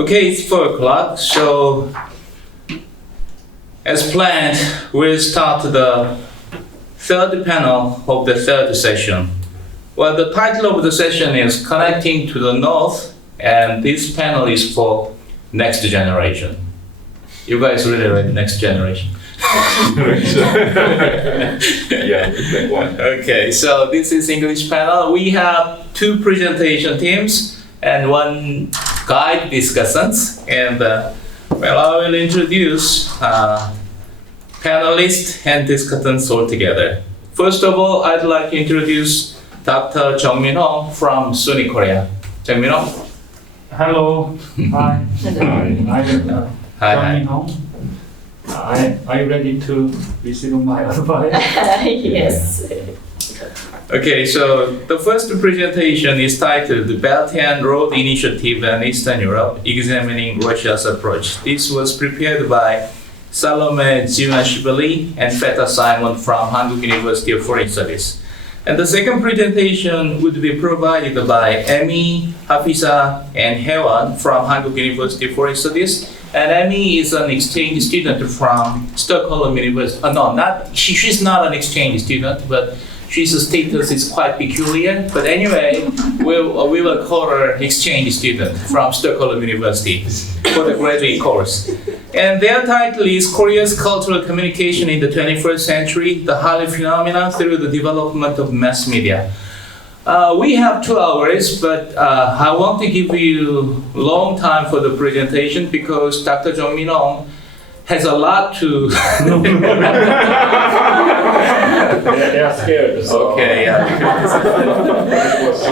Okay, it's 4 o'clock, so as planned, we'll start the third panel of the third session. Well, the title of the session is Connecting to the North, and this panel is for next generation. You guys really read next generation? Yeah, that one. Okay, so this is English panel. We have 2 presentation teams and 1 guide discussants. And I will introduce panelists and discussants all together. First of all, I'd like to introduce Dr. Jung Min-hong from SUNY Korea. Jung Min-hong? Hello. Hi. Hi. Jung Min-hong. Are you ready to receive my advice? Yes. Okay, so the first presentation is titled The Belt and Road Initiative in Eastern Europe, Examining Russia's Approach. This was prepared by Salome Giunashvili and Feta Simon from Korea University of Foreign Studies. And the second presentation would be provided by Emmy, Hafizah, and Hallyu from Korea University of Foreign Studies. And Emmy is an exchange student from Stockholm University. She's not an exchange student, but she's status is quite peculiar. But anyway, we will call her exchange student from Stockholm University for the graduate course. And their title is Korea's Cultural Communication in the 21st Century, the Hallyu Phenomena through the Development of Mass Media. We have 2 hours, but I want to give you a long time for the presentation because Dr. Jung Min-hong has a lot to... They are scared. So. Okay, yeah.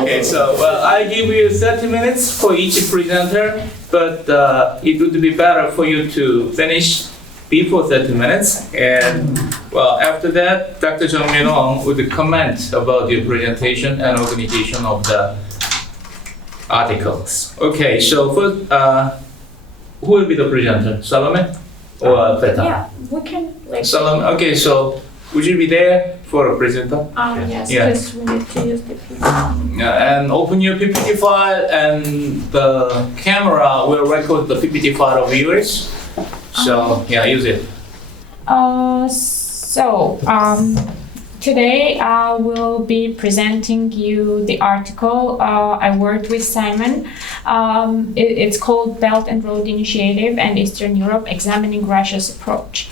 Okay, so I give you 30 minutes for each presenter, but it would be better for you to finish before 30 minutes. And after that, Dr. Jung Min-hong would comment about your presentation and organization of the articles. Okay, so first, who will be the presenter? Salome or Feta? Yeah, we can Salome. Okay, so would you be there for a presenter? yes, Yeah. because we need to use the PPT. And open your PPT file, and the camera will record the PPT file of viewers. So use it. Today I will be presenting you the article I worked with Simon. It's called Belt and Road Initiative and Eastern Europe, Examining Russia's Approach.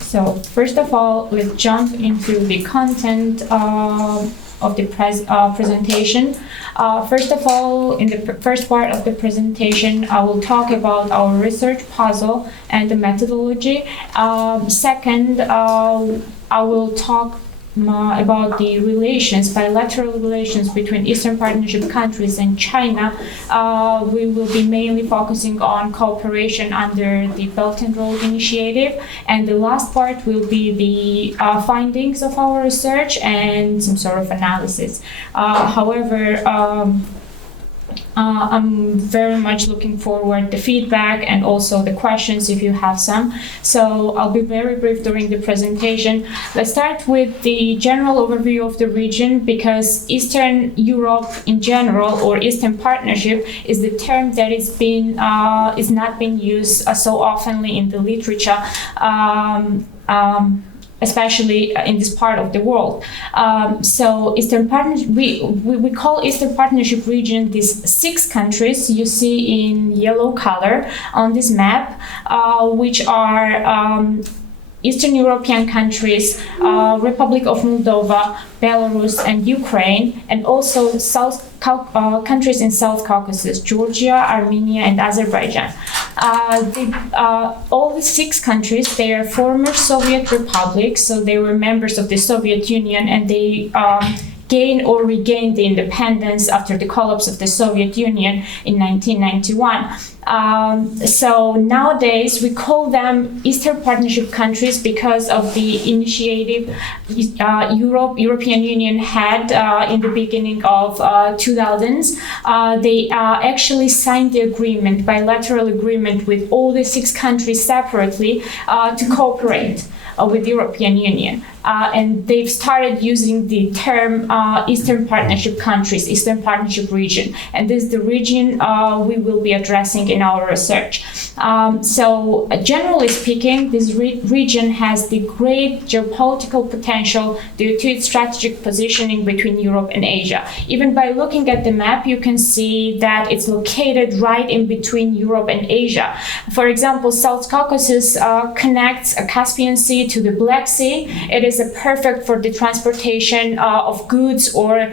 So first of all, let's jump into the content of the presentation. First of all, in the first part of the presentation, I will talk about our research puzzle and the methodology. Second, I will talk about the bilateral relations between Eastern Partnership countries and China. We will be mainly focusing on cooperation under the Belt and Road Initiative. And the last part will be the findings of our research and some sort of analysis. However, I'm very much looking forward to the feedback and also the questions if you have some. So I'll be very brief during the presentation. Let's start with the general overview of the region because Eastern Europe in general or Eastern Partnership is the term that is not being used so oftenly in the literature. Especially in this part of the world. So Eastern Partnership, we call Eastern Partnership region these 6 countries you see in yellow color on this map, which are Eastern European countries, Republic of Moldova, Belarus, and Ukraine, and also countries in South Caucasus, Georgia, Armenia, and Azerbaijan. All the 6 countries, they are former Soviet republics, so they were members of the Soviet Union, and they gained or regained the independence after the collapse of the Soviet Union in 1991. So nowadays we call them Eastern Partnership countries because of the initiative European Union had in the beginning of 2000s. They actually signed the agreement, bilateral agreement with all the 6 countries separately to cooperate with the European Union. and they've started using the term Eastern Partnership countries, Eastern Partnership region, and this is the region we will be addressing in our research. So generally speaking, this region has the great geopolitical potential due to its strategic positioning between Europe and Asia. Even by looking at the map, you can see that it's located right in between Europe and Asia. For example, South Caucasus connects a Caspian Sea to the Black Sea. It is perfect for the transportation of goods or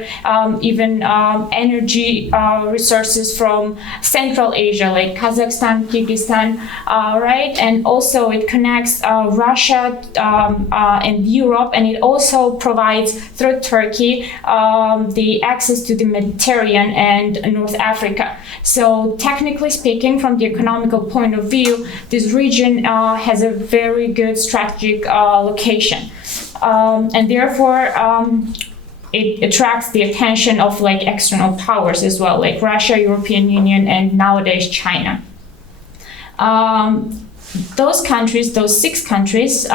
even energy resources from Central Asia, like Kazakhstan, Kyrgyzstan, right? And also it connects Russia and Europe, and it also provides, through Turkey, the access to the Mediterranean and North Africa. So technically speaking, from the economical point of view, this region has a very good strategic location. And therefore, it attracts the attention of like external powers as well, like Russia, European Union, and nowadays China. Those countries, those 6 countries,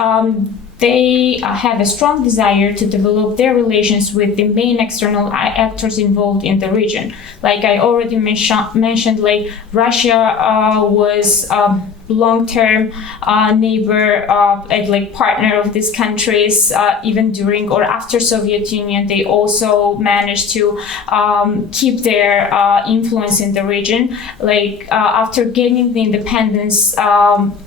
they have a strong desire to develop their relations with the main external actors involved in the region. Like I already mentioned, like Russia was long-term neighbor and like partner of these countries, even during or after Soviet Union. They also managed to keep their influence in the region. Like after gaining the independence,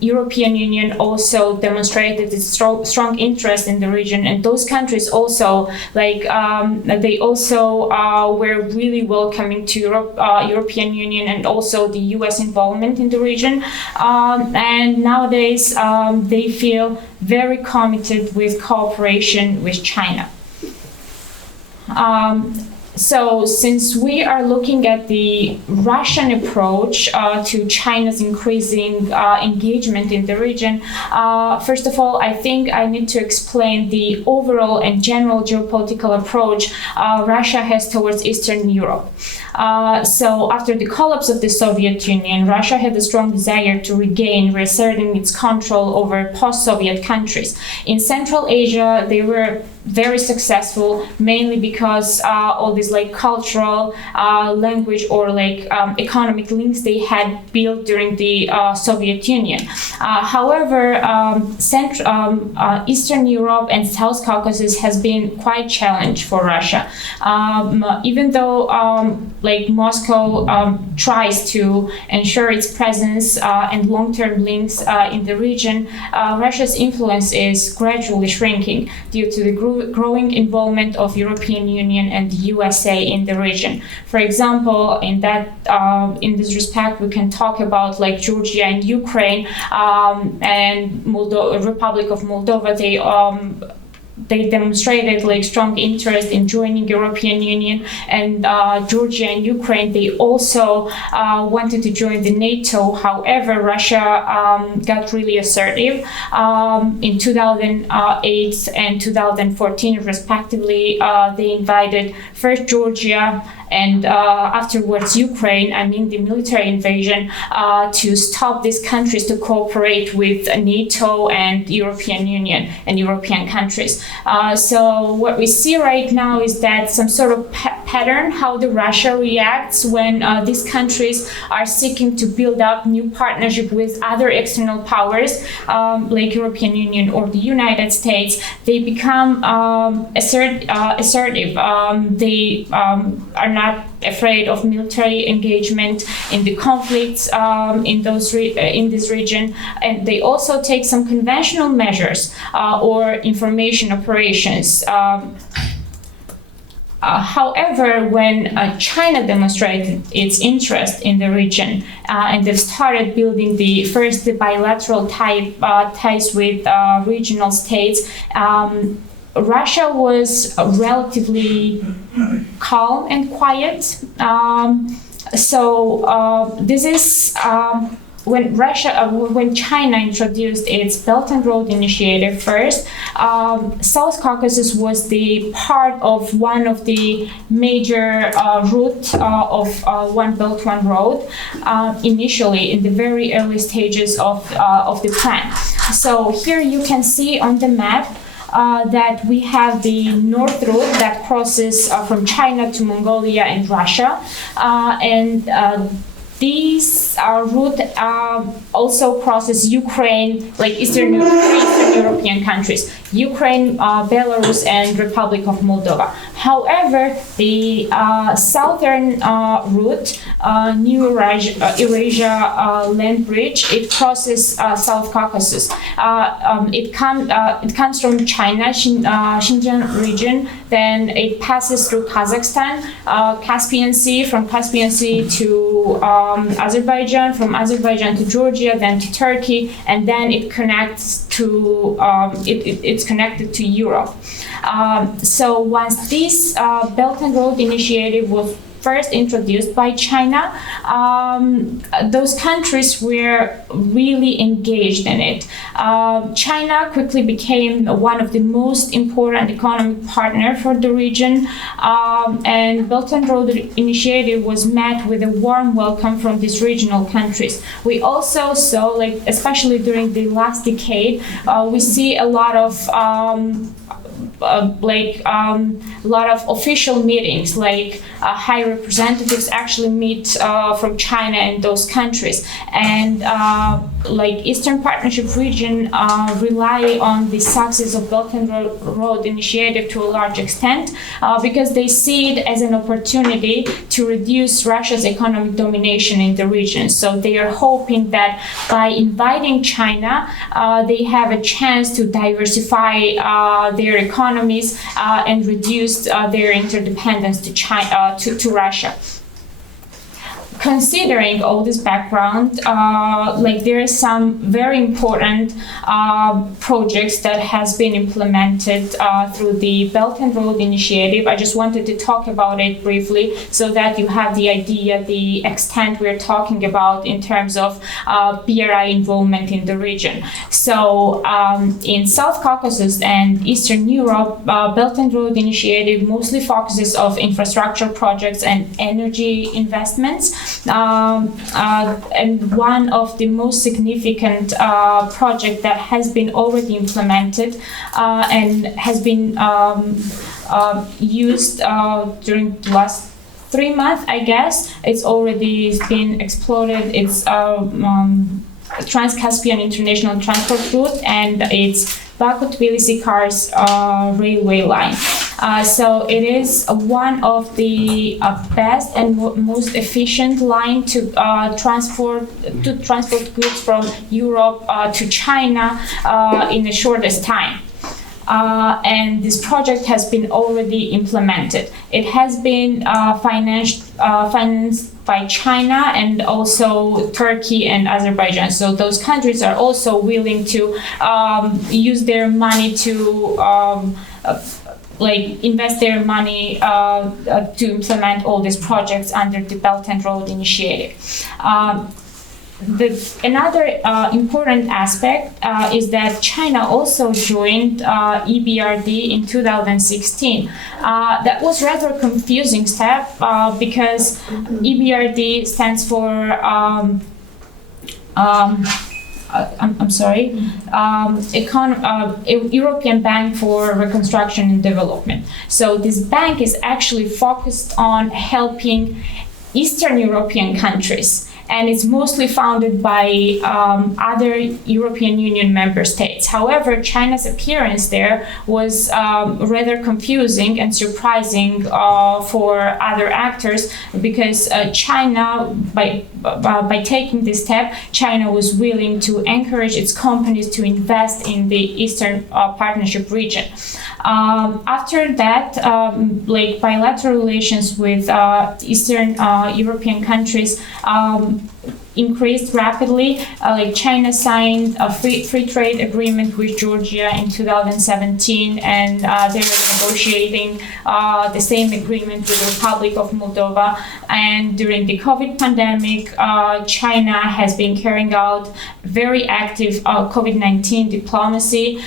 European Union also demonstrated its strong interest in the region, and those countries also like they also were really welcoming to European Union and also the US involvement in the region. And nowadays they feel very committed with cooperation with China. So since we are looking at the Russian approach to China's increasing engagement in the region, first of all, I think I need to explain the overall and general geopolitical approach Russia has towards Eastern Europe. So after the collapse of the Soviet Union, Russia had a strong desire to reasserting its control over post-Soviet countries. In Central Asia, they were very successful, mainly because all these like cultural, language, or like economic links they had built during the Soviet Union. However, Eastern Europe and South Caucasus has been quite challenged for Russia. Even though like Moscow tries to ensure its presence and long-term links in the region, Russia's influence is gradually shrinking due to the growing involvement of European Union and the USA in the region. For example, in this respect, we can talk about like Georgia and Ukraine and Republic of Moldova. They demonstrated like strong interest in joining European Union, and Georgia and Ukraine, they also wanted to join the NATO. However, Russia got really assertive in 2008 and 2014 respectively. They invited first Georgia and afterwards Ukraine, the military invasion, to stop these countries to cooperate with NATO and European Union and European countries. So what we see right now is that some sort of pattern how the Russia reacts when these countries are seeking to build up new partnership with other external powers like European Union or the United States. They become assertive. They are not afraid of military engagement in the conflicts in this region, and they also take some conventional measures or information operations. However, when China demonstrated its interest in the region and they've started building the bilateral ties with regional states, Russia was relatively calm and quiet. This is when China introduced its Belt and Road Initiative first. South Caucasus was the part of one of the major route of One Belt, One Road initially in the very early stages of the plan. So here you can see on the map that we have the North Road that crosses from China to Mongolia and Russia, and these route also crosses Ukraine, like Eastern European countries, Ukraine, Belarus, and Republic of Moldova. However, the southern route, New Eurasia land bridge, it crosses South Caucasus. It comes from China, Xinjiang region, then it passes through Kazakhstan, Caspian Sea, from Caspian Sea to Azerbaijan, from Azerbaijan to Georgia, then to Turkey, and then it connects to it's connected to Europe. So once this Belt and Road Initiative was first introduced by China, those countries were really engaged in it. China quickly became one of the most important economic partner for the region, and Belt and Road Initiative was met with a warm welcome from these regional countries. We also saw, like especially during the last decade, we see a lot of official meetings, like high representatives actually meet from China in those countries, and like Eastern Partnership region rely on the success of Belt and Road Initiative to a large extent because they see it as an opportunity to reduce Russia's economic domination in the region. So they are hoping that by inviting China, they have a chance to diversify their economies and reduce their interdependence to China, to Russia. Considering all this background, like there are some very important projects that has been implemented through the Belt and Road Initiative. I just wanted to talk about it briefly so that you have the idea, the extent we're talking about in terms of BRI involvement in the region. So in South Caucasus and Eastern Europe, Belt and Road Initiative mostly focuses on infrastructure projects and energy investments. And one of the most significant project that has been already implemented and has been used during the last 3 months, I guess. It's already been exploded. It's Trans-Caspian International Transport Route, and it's Baku-Tbilisi-Kars railway line. So it is one of the best and most efficient line to transport goods from Europe to China in the shortest time. And this project has been already implemented. It has been financed by China and also Turkey and Azerbaijan. So those countries are also willing to use their money to invest their money to implement all these projects under the Belt and Road Initiative. Another important aspect is that China also joined EBRD in 2016. That was rather confusing step because EBRD stands for European Bank for Reconstruction and Development. So this bank is actually focused on helping Eastern European countries, and it's mostly founded by other European Union member states. However, China's appearance there was rather confusing and surprising for other actors because China, by taking this step, China was willing to encourage its companies to invest in the Eastern Partnership region. After that, bilateral relations with Eastern European countries increased rapidly. China signed a free trade agreement with Georgia in 2017, and they're negotiating the same agreement with the Republic of Moldova. And during the COVID pandemic, China has been carrying out very active COVID-19 diplomacy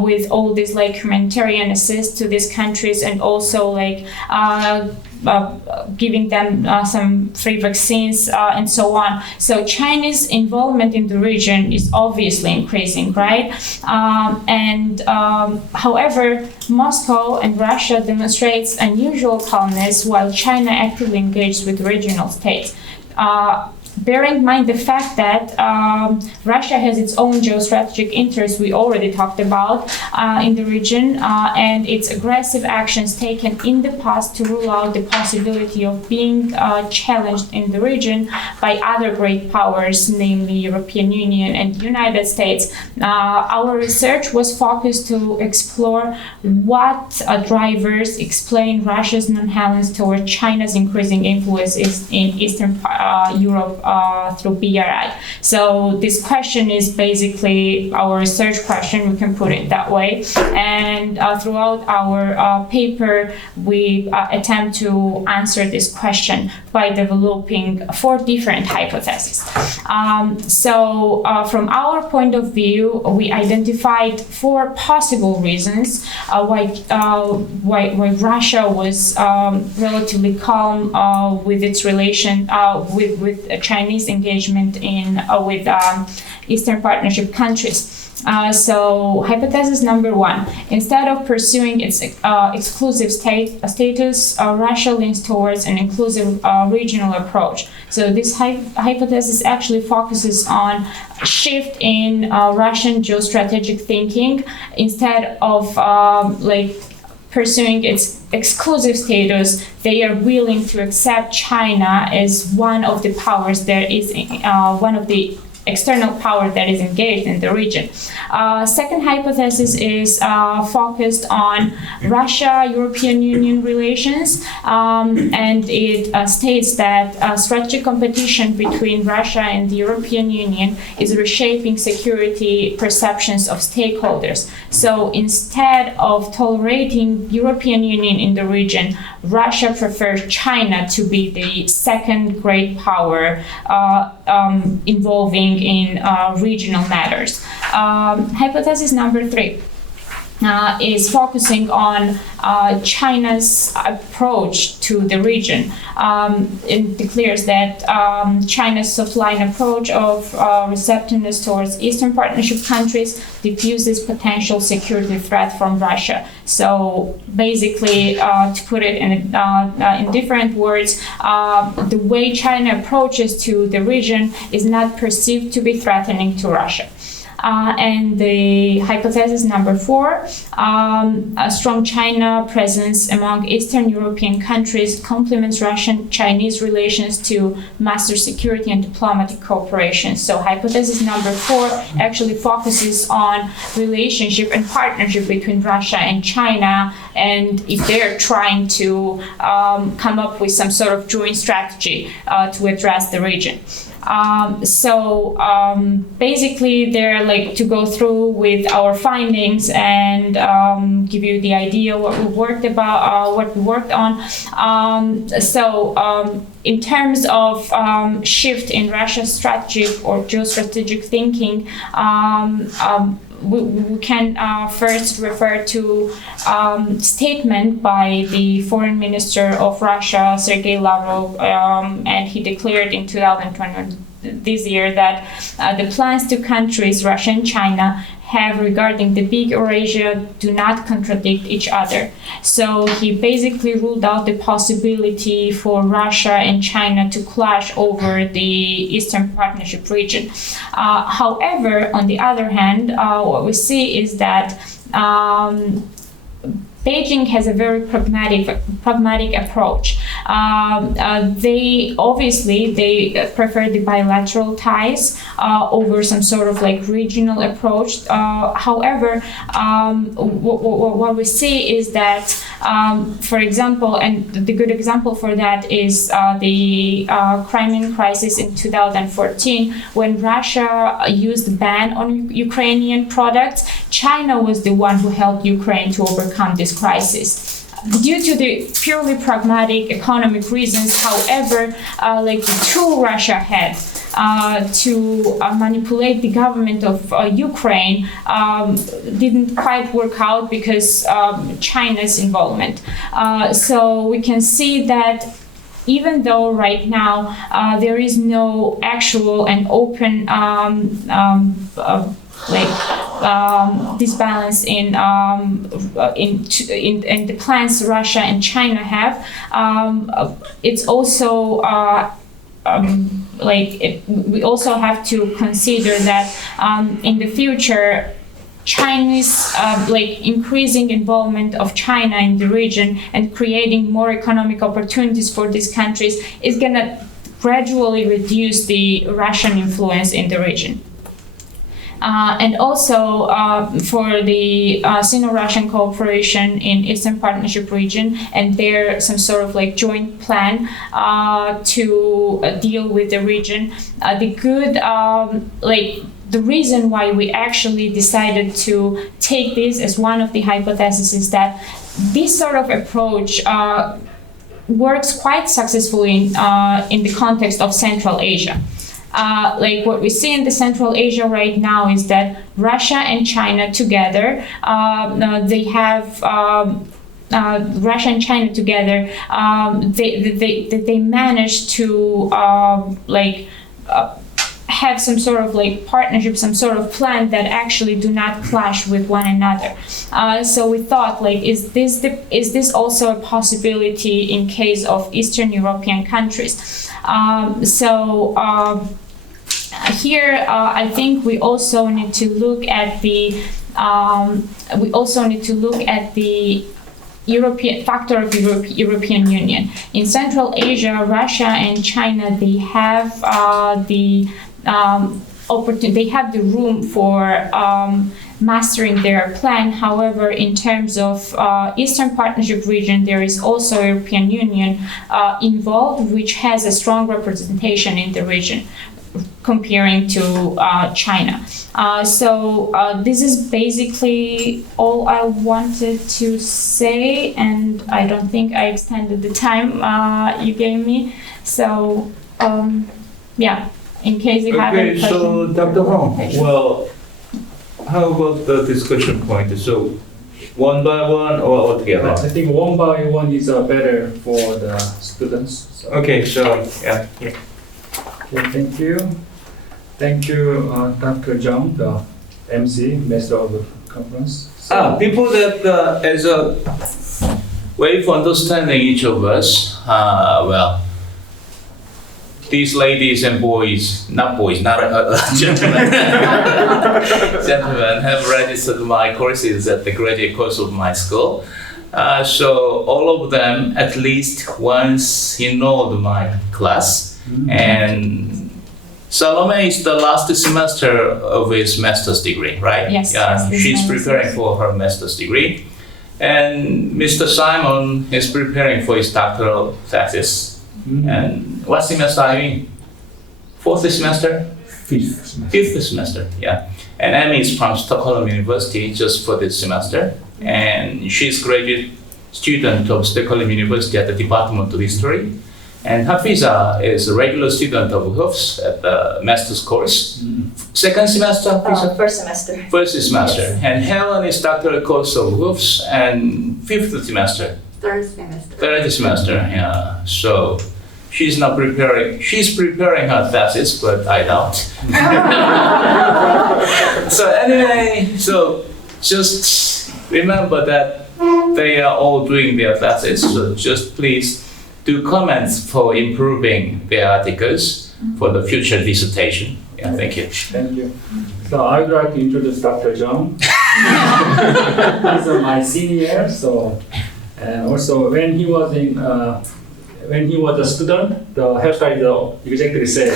with all this humanitarian assist to these countries, and also giving them some free vaccines and so on. So China's involvement in the region is obviously increasing, right? However, Moscow and Russia demonstrates unusual calmness while China actively engages with regional states. Bear in mind the fact that Russia has its own geostrategic interests we already talked about in the region, and its aggressive actions taken in the past to rule out the possibility of being challenged in the region by other great powers, namely European Union and United States. Our research was focused to explore what drivers explain Russia's nonchalance toward China's increasing influence in Eastern Europe through BRI. So this question is basically our research question, we can put it that way. And throughout our paper, we attempt to answer this question by developing 4 different hypotheses. From our point of view, we identified 4 possible reasons why Russia was relatively calm with its relation with Chinese engagement with Eastern Partnership countries. So hypothesis number 1, instead of pursuing its exclusive status, Russia leans towards an inclusive regional approach. So this hypothesis actually focuses on a shift in Russian geostrategic thinking. Instead of pursuing its exclusive status, they are willing to accept China as one of the powers that is one of the external power that is engaged in the region. Second hypothesis is focused on Russia-European Union relations, and it states that strategic competition between Russia and the European Union is reshaping security perceptions of stakeholders. So instead of tolerating European Union in the region, Russia prefers China to be the second great power involving in regional matters. Hypothesis number 3 is focusing on China's approach to the region. It declares that China's soft-line approach of receptiveness towards Eastern Partnership countries diffuses potential security threat from Russia. So basically, to put it in different words, the way China approaches to the region is not perceived to be threatening to Russia. And the hypothesis number 4, a strong China presence among Eastern European countries complements Russian-Chinese relations to master security and diplomatic cooperation. So hypothesis number 4 actually focuses on relationship and partnership between Russia and China, and if they're trying to come up with some sort of joint strategy to address the region. Basically, they're to go through with our findings and give you the idea what we worked on. In terms of shift in Russia's strategic or geostrategic thinking, we can first refer to statement by the Foreign Minister of Russia, Sergei Lavrov, and he declared in 2020 this year that the plans to countries, Russia and China, have regarding the big Eurasia do not contradict each other. So he basically ruled out the possibility for Russia and China to clash over the Eastern Partnership region. However, on the other hand, what we see is that Beijing has a very pragmatic approach. They prefer the bilateral ties over some sort of regional approach. However, what we see is that, for example, and the good example for that is the Crimean crisis in 2014, when Russia used a ban on Ukrainian products. China was the one who helped Ukraine to overcome this crisis. due to the purely pragmatic economic reasons, however, like the tool Russia had to manipulate the government of Ukraine didn't quite work out because China's involvement. So we can see that even though right now there is no actual and open disbalance in the plans Russia and China have, it's also we also have to consider that in the future, Chinese increasing involvement of China in the region and creating more economic opportunities for these countries is gonna gradually reduce the Russian influence in the region. And also for the Sino-Russian cooperation in Eastern Partnership region and their some sort of joint plan to deal with the region. The reason why we actually decided to take this as one of the hypotheses is that this sort of approach works quite successfully in the context of Central Asia. What we see in the Central Asia right now is that Russia and China together, they managed to have some sort of partnership, some sort of plan that actually do not clash with one another. So we thought, is this also a possibility in case of Eastern European countries? Here, I think we also need to look at the European factor of European Union. In Central Asia, Russia and China, they have the room for mastering their plan. However, in terms of Eastern Partnership region, there is also European Union involved, which has a strong representation in the region comparing to China. This is basically all I wanted to say, and I don't think I extended the time you gave me. So, in case you have any questions. So Dr. Hong, well, how about the discussion point? So, one by one or all together? I think one by one is better for the students. So. Okay, so yeah. Okay, thank you. Thank you, Dr. Jung, the MC, Master of the Conference. Before that, as a way for understanding each of us, these ladies and boys, not gentlemen, gentlemen have registered my courses at the graduate course of my school. So all of them at least once enrolled my class. And Salome is the last semester of his master's degree, right? Yes. She's preparing for her master's degree. And Mr. Simon is preparing for his doctoral thesis. And what semester are you in? Fourth semester? Fifth semester, yeah. And Emmy is from Stockholm University just for this semester. And she's graduate student of Stockholm University at the Department of History. And Hafizah is a regular student of HUFS at the master's course. Second semester, Hafizah? First semester. First semester. Yes. And Helen is doctoral course of HUFS and fifth semester. Third semester. Third semester, yeah. So she's preparing her thesis, but I doubt. So anyway, so just remember that they are all doing their thesis. So just please do comments for improving their articles for the future dissertation. Yeah, thank you. Thank you. So I would like to introduce Dr. Jung. He's my senior. So, and also when he was a student, the hairstyle is exactly the same.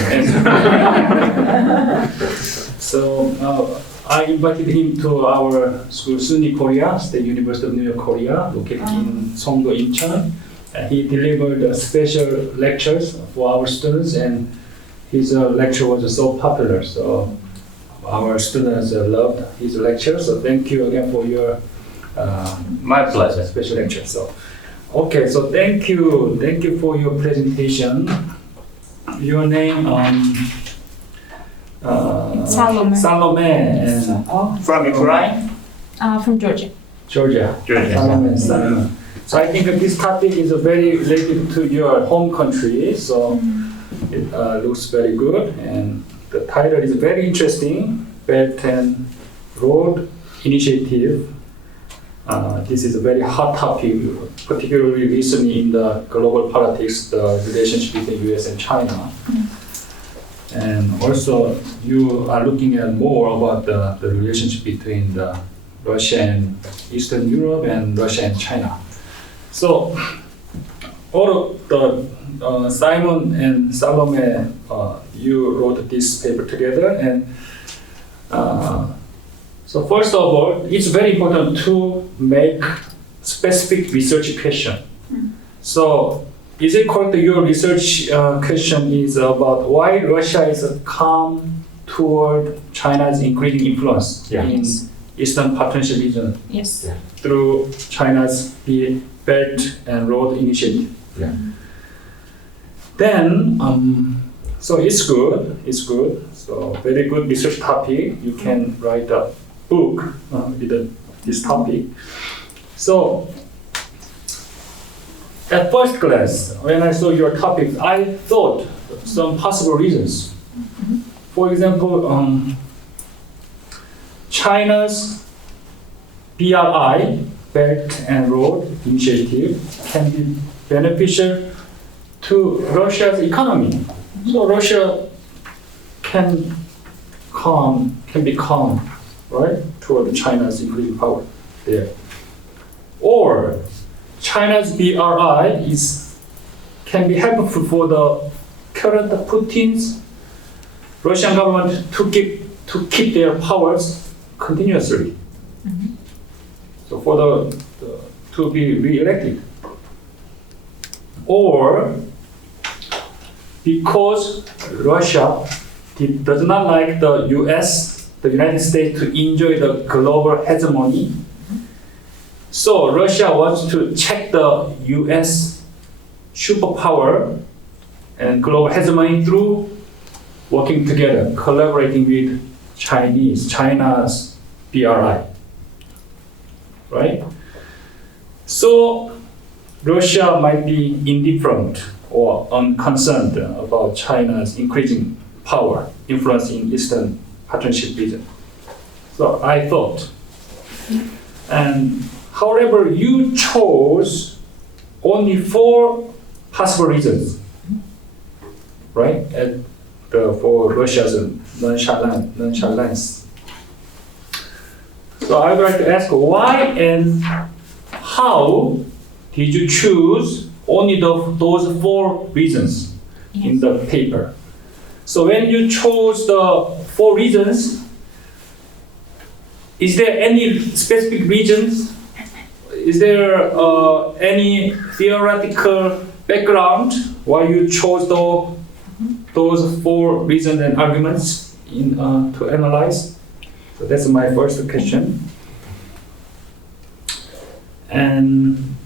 So I invited him to our school, SUNY Korea, State University of New York, Korea, located in Songdo, Incheon. He delivered special lectures for our students, and his lecture was so popular. So our students loved his lecture. So thank you again for your My pleasure. special lecture. So Okay, so thank you for your presentation. Your name, Salome. Salome, and From Ukraine? From Georgia. Georgia. Salome. So I think this topic is very related to your home country, so it looks very good, and the title is very interesting, Belt and Road Initiative. This is a very hot topic, particularly recently in the global politics, the relationship between US and China. And also, you are looking at more about the relationship between the Russia and Eastern Europe and Russia and China. So, all of the Simon and Salome, you wrote this paper together, and so first of all, it's very important to make specific research question. So, is it correct that your research question is about why Russia is calm toward China's increasing influence in Eastern Partnership region Yes. through China's Belt and Road Initiative? Yeah. Then, so it's good. So very good research topic. You can write a book with this topic. So, at first glance, when I saw your topic, I thought some possible reasons. For example, China's BRI, Belt and Road Initiative, can be beneficial to Russia's economy. So Russia can be calm, right, toward China's increasing power there. Or China's BRI can be helpful for the current Putin's Russian government to keep their powers continuously. So for to be re-elected. Or because Russia does not like the United States, to enjoy the global hegemony. So Russia wants to check the US superpower and global hegemony through working together, collaborating with China's BRI. Right? So Russia might be indifferent or unconcerned about China's increasing power, influence in Eastern Partnership region. So I thought. And however, you chose only 4 possible reasons, right? For Russia's nonchalance. So I would like to ask, why and how did you choose only those 4 reasons in the paper? So when you chose the 4 reasons, is there any specific reasons? Is there any theoretical background why you chose those 4 reasons and arguments to analyze? So that's my first question. And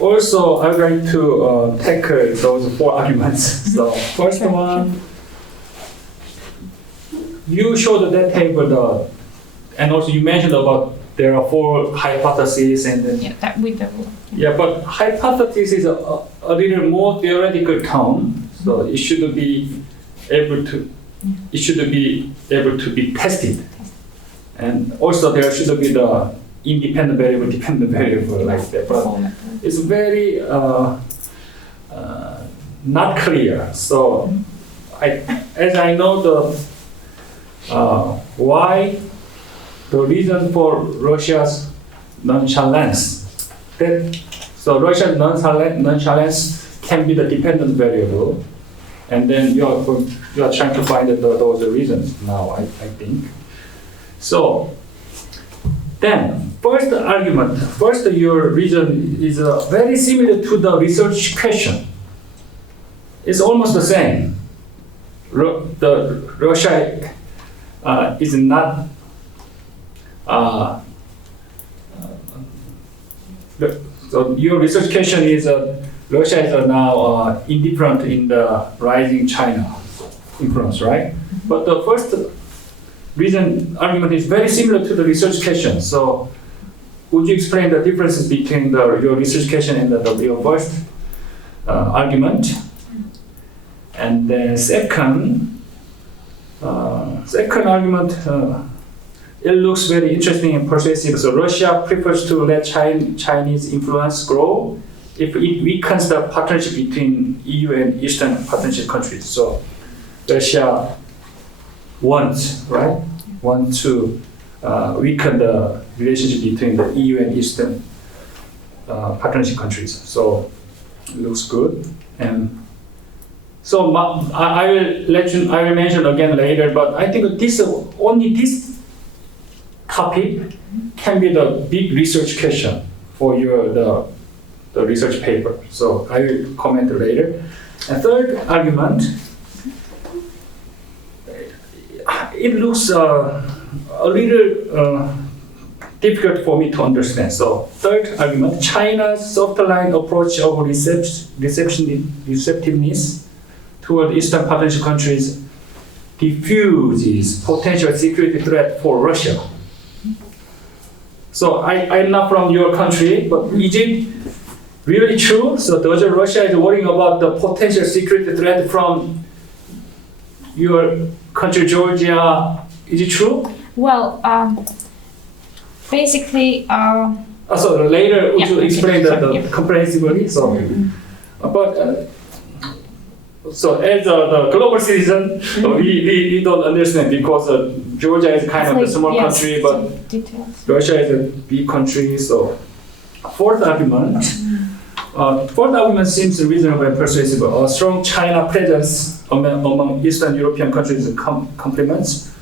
also, I would like to tackle those 4 arguments. So first one, you showed that table, and also you mentioned about there are 4 hypotheses, and then that with the but hypothesis is a little more theoretical term, so it should be able to be tested, and also there should be the independent variable, dependent variable like that. But it's very not clear. So as I know why the reason for Russia's nonchalance. So Russia's nonchalance can be the dependent variable, and then you are trying to find those reasons now, I think. So then, first your reason is very similar to the research question. It's almost the same. Russia is not So your research question is Russia is now indifferent in the rising China influence, right? But the first reason argument is very similar to the research question. So would you explain the differences between your research question and your first argument? And then second argument, it looks very interesting and persuasive. So Russia prefers to let Chinese influence grow if it weakens the partnership between EU and Eastern Partnership countries. So Russia wants to weaken the relationship between the EU and Eastern Partnership countries. So it looks good. And so I will mention again later, but I think only this topic can be the big research question for the research paper. So I will comment later. And third argument, it looks a little difficult for me to understand. So third argument, China's soft line approach of receptiveness toward Eastern Partnership countries diffuses potential security threat for Russia. So I'm not from your country, but is it really true? So does Russia is worrying about the potential security threat from your country, Georgia? Is it true? Well, basically. So later, would you okay, explain sorry, the comprehensively? So, so as the global citizen, we don't understand because Georgia is kind of a small country, but details. Russia is a big country. So, fourth argument seems reasonable and persuasive. A strong China presence among Eastern European countries complements.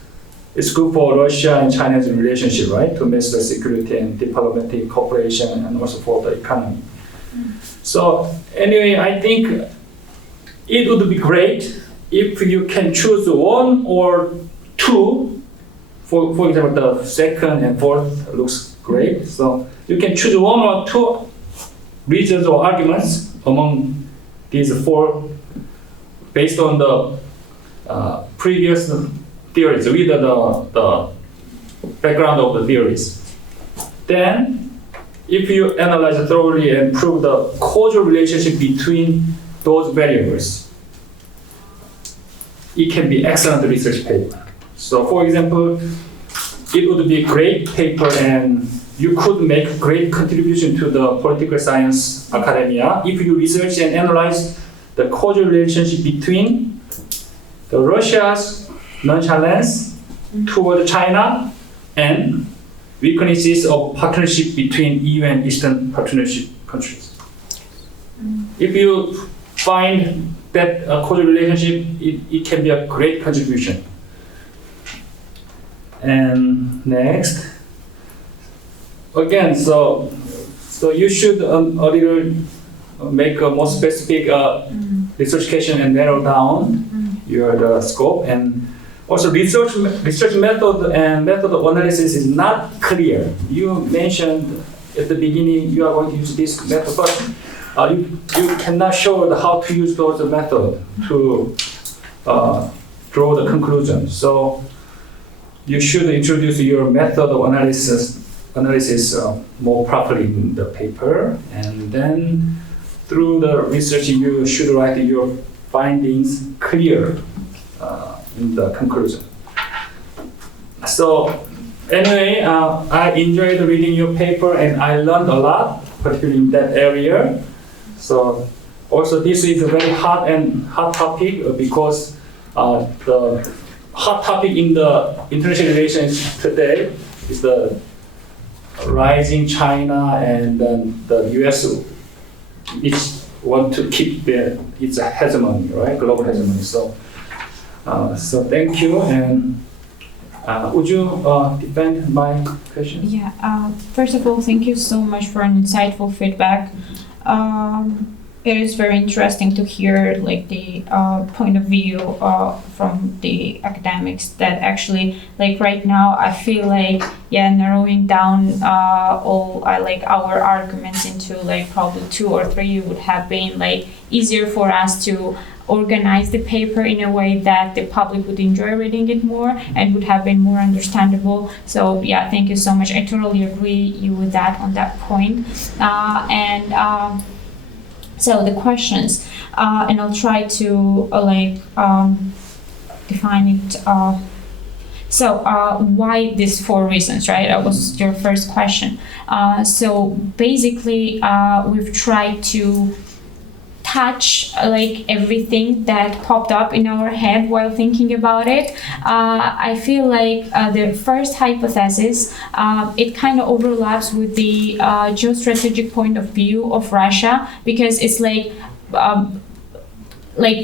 It's good for Russia and China's relationship, right? To master security and diplomatic cooperation, and also for the economy. So anyway, I think it would be great if you can choose one or two. For example, the second and fourth looks great. So you can choose one or two reasons or arguments among these four based on the previous theories, with the background of the theories. Then, if you analyze thoroughly and prove the causal relationship between those variables, it can be excellent research paper. So, for example, it would be a great paper and you could make great contribution to the political science academia if you research and analyze the causal relationship between the Russia's nonchalance toward China and weaknesses of partnership between EU and Eastern Partnership countries. If you find that causal relationship, it can be a great contribution. And next, again, so you should a little make a more specific research question and narrow down your scope. And also research method and method of analysis is not clear. You mentioned at the beginning you are going to use this method, but you cannot show how to use those methods to draw the conclusion. So you should introduce your method of analysis more properly in the paper, and then through the research you should write your findings clear in the conclusion. So anyway, I enjoyed reading your paper and I learned a lot, particularly in that area. So also this is a very hot topic because the hot topic in the international relations today is the rising China, and then the US each want to keep its hegemony, right? Global hegemony. So thank you, and would you defend my question? Yeah. First of all, thank you so much for an insightful feedback. it is very interesting to hear like the point of view from the academics that actually like right now I feel like narrowing down all like our arguments into like probably 2 or 3 would have been like easier for us to organize the paper in a way that the public would enjoy reading it more and would have been more understandable. So thank you so much. I totally agree with that on that point. So the questions, and I'll try to define it. Why these 4 reasons, right? That was your first question. So basically, we've tried to touch like everything that popped up in our head while thinking about it. I feel like the first hypothesis, it kind of overlaps with the geostrategic point of view of Russia, because it's like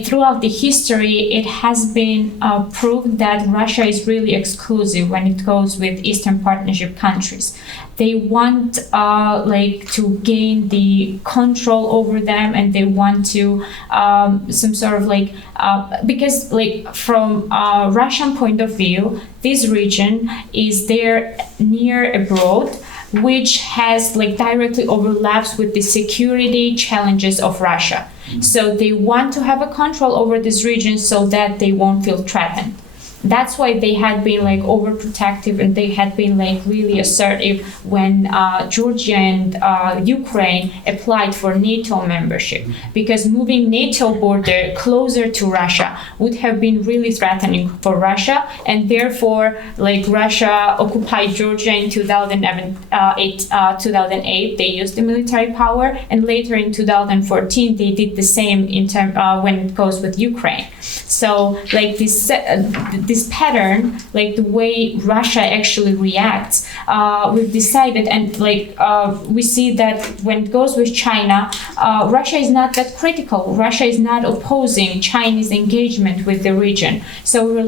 throughout the history, it has been proved that Russia is really exclusive when it goes with Eastern Partnership countries. They want to gain the control over them, and they want to some sort of because from a Russian point of view, this region is there near abroad, which has directly overlaps with the security challenges of Russia. So they want to have a control over this region so that they won't feel threatened. That's why they had been overprotective, and they had been really assertive when Georgia and Ukraine applied for NATO membership, because moving NATO border closer to Russia would have been really threatening for Russia, and therefore Russia occupied Georgia in 2008. They used the military power, and later in 2014 they did the same when it goes with Ukraine. So this pattern, the way Russia actually reacts, we've decided, and we see that when it goes with China, Russia is not that critical. Russia is not opposing Chinese engagement with the region. So we're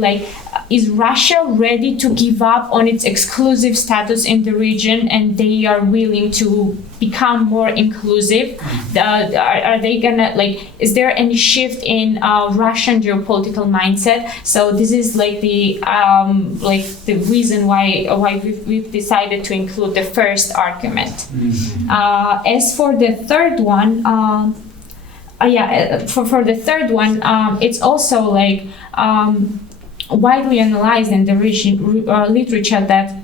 is Russia ready to give up on its exclusive status in the region, and they are willing to become more inclusive? Are they gonna is there any shift in Russian geopolitical mindset? So this is the reason why we've decided to include the first argument. Mm-hmm. As for the third one, for the third one, it's also widely analyzed in the literature that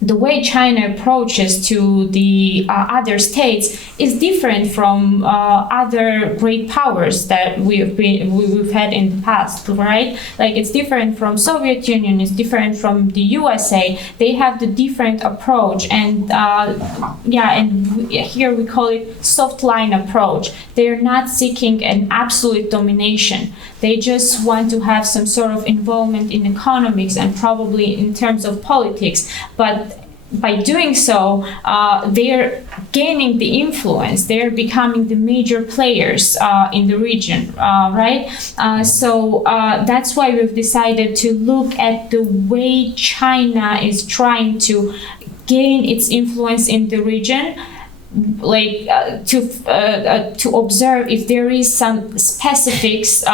the way China approaches to the other states is different from other great powers that we've had in the past, right? It's different from Soviet Union, it's different from the USA. They have the different approach, and here we call it soft line approach. They're not seeking an absolute domination. They just want to have some sort of involvement in economics and probably in terms of politics, but by doing so, they're gaining the influence. They're becoming the major players in the region, right? So that's why we've decided to look at the way China is trying to gain its influence in the region, to observe if there is some specifics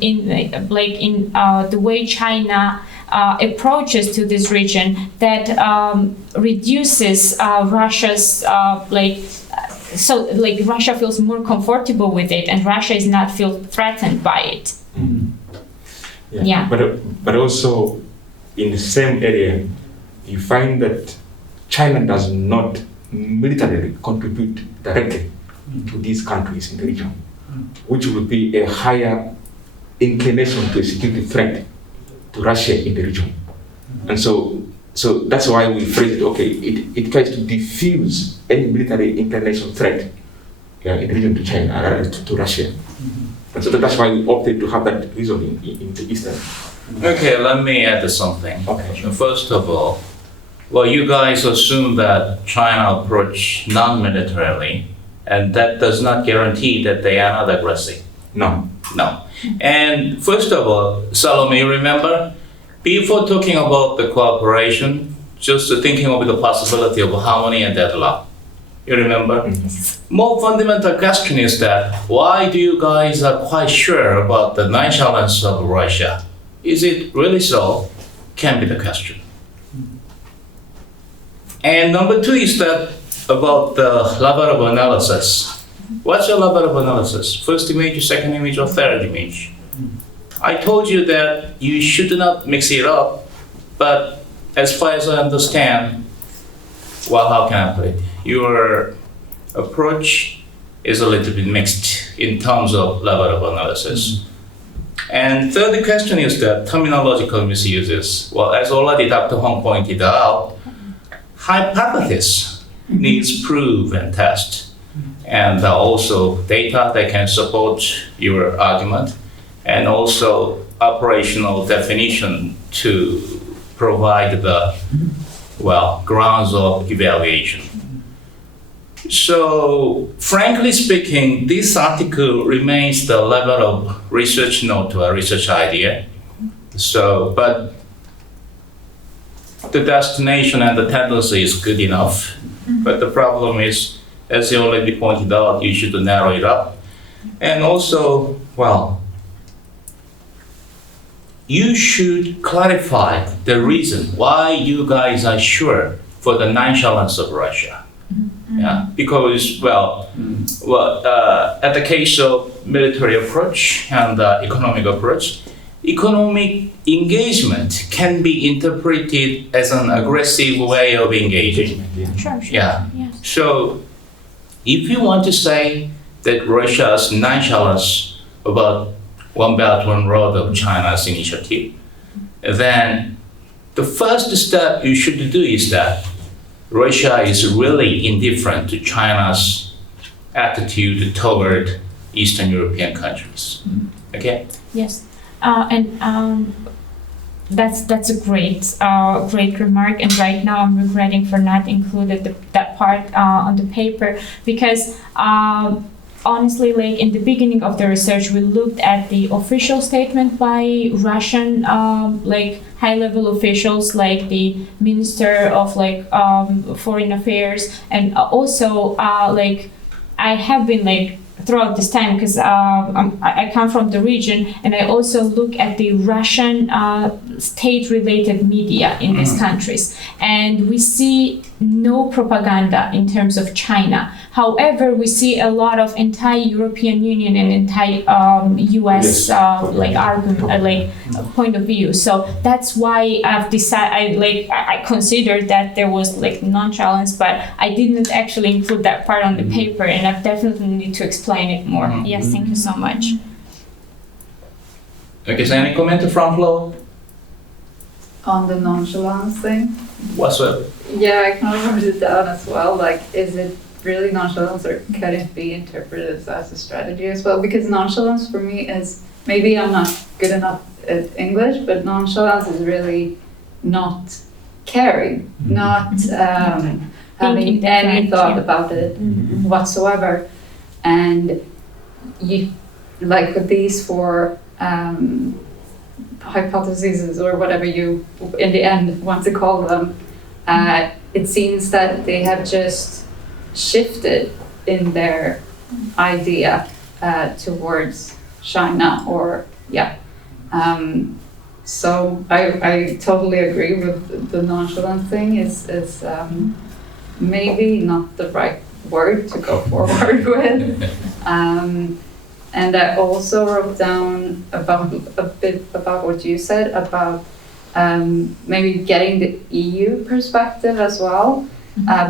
in the way China approaches to this region that reduces Russia's Russia feels more comfortable with it, and Russia is not feel threatened by it. Mm-hmm. Yeah. But also in the same area, you find that China does not militarily contribute directly to these countries in the region, which would be a higher inclination to a security threat to Russia in the region. And so that's why we phrase it, it tries to diffuse any military inclination threat in the region to China, to Russia. And so that's why we opted to have that reasoning in the Eastern. Okay, let me add something. Okay. First of all, you guys assume that China approach non-militarily, and that does not guarantee that they are not aggressive. No. And first of all, Salome, remember, before talking about the cooperation, just thinking of the possibility of harmony and deadlock. You remember? More fundamental question is that why do you guys are quite sure about the nonchalance of Russia? Is it really so? Can be the question. And number two is that about the level of analysis. What's your level of analysis? First image, second image, or third image? I told you that you should not mix it up, but as far as I understand, well, how can I put it? Your approach is a little bit mixed in terms of level of analysis. And third question is that terminological misuses. Well, as already Dr. Hong pointed out, hypothesis needs proof and test, and also data that can support your argument, and also operational definition to provide the, well, grounds of evaluation. So, frankly speaking, this article remains the level of research note or research idea. So, but the destination and the tendency is good enough. But the problem is, as you already pointed out, you should narrow it up. And also, well, you should clarify the reason why you guys are sure for the nonchalance of Russia. Yeah, because, at the case of military approach and economic approach, economic engagement can be interpreted as an aggressive way of engaging. Sure. Yeah. Yes. So, if you want to say that Russia's nonchalance about One Belt, One Road of China's initiative, then the first step you should do is that Russia is really indifferent to China's attitude toward Eastern European countries. Okay? Yes, that's a great remark. And right now I'm regretting for not included that part on the paper, because honestly, like in the beginning of the research, we looked at the official statement by Russian high-level officials, like the Minister of Foreign Affairs, and also I have been throughout this time, because I come from the region, and I also look at the Russian state-related media in these countries, and we see no propaganda in terms of China. However, we see a lot of anti-European Union and anti-US argument, point of view. So that's why I've decided, I considered that there was nonchalance, but I didn't actually include that part on the paper, and I definitely need to explain it more. Yes, thank you so much. Okay, so any comment from Flo? On the nonchalance thing? What's up? Yeah, I kind of wrote it down as well. Is it really nonchalance, or can it be interpreted as a strategy as well? Because nonchalance for me is, maybe I'm not good enough at English, but nonchalance is really not caring, not having any thought about it whatsoever. And you, with these four hypotheses, or whatever you in the end want to call them, it seems that they have just shifted in their idea towards China, so I totally agree with the nonchalant thing is maybe not the right word to go forward with. And I also wrote down a bit about what you said about maybe getting the EU perspective as well,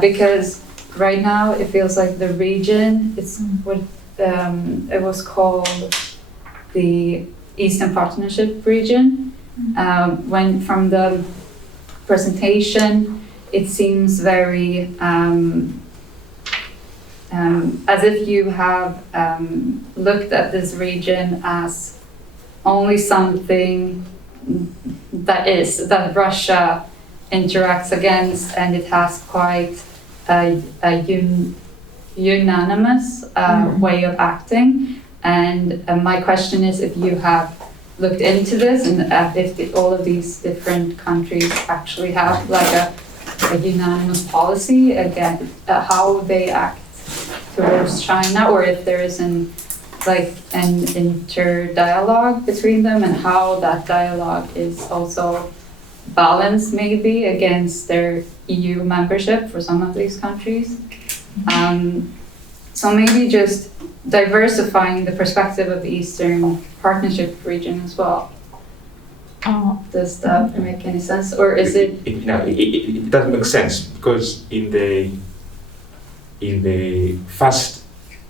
because right now it feels like the region is what it was called the Eastern Partnership region. When from the presentation, it seems very as if you have looked at this region as only something that Russia interacts against, and it has quite a unanimous way of acting. And my question is if you have looked into this, and if all of these different countries actually have a unanimous policy again, how they act towards China, or if there is an inter-dialogue between them, and how that dialogue is also balanced maybe against their EU membership for some of these countries. So maybe just diversifying the perspective of the Eastern Partnership region as well. Does that make any sense, or is it? It doesn't make sense, because in the first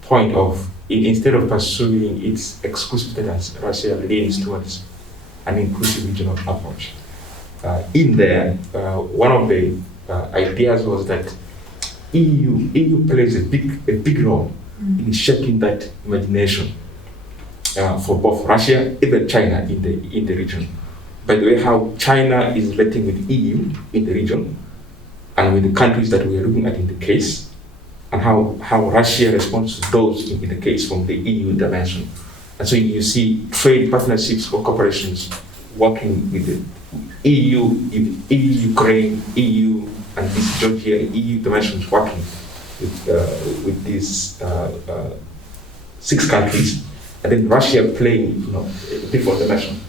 point of, instead of pursuing its exclusive status, Russia leans towards an inclusive regional approach. In there, one of the ideas was that EU plays a big role in shaping that imagination for both Russia, even China in the region. By the way, how China is relating with EU in the region and with the countries that we are looking at in the case, and how Russia responds to those in the case from the EU dimension. And so you see trade partnerships or cooperations working with the EU, Ukraine, EU, and this Georgia, EU dimensions working with these 6 countries, and then Russia playing a different dimension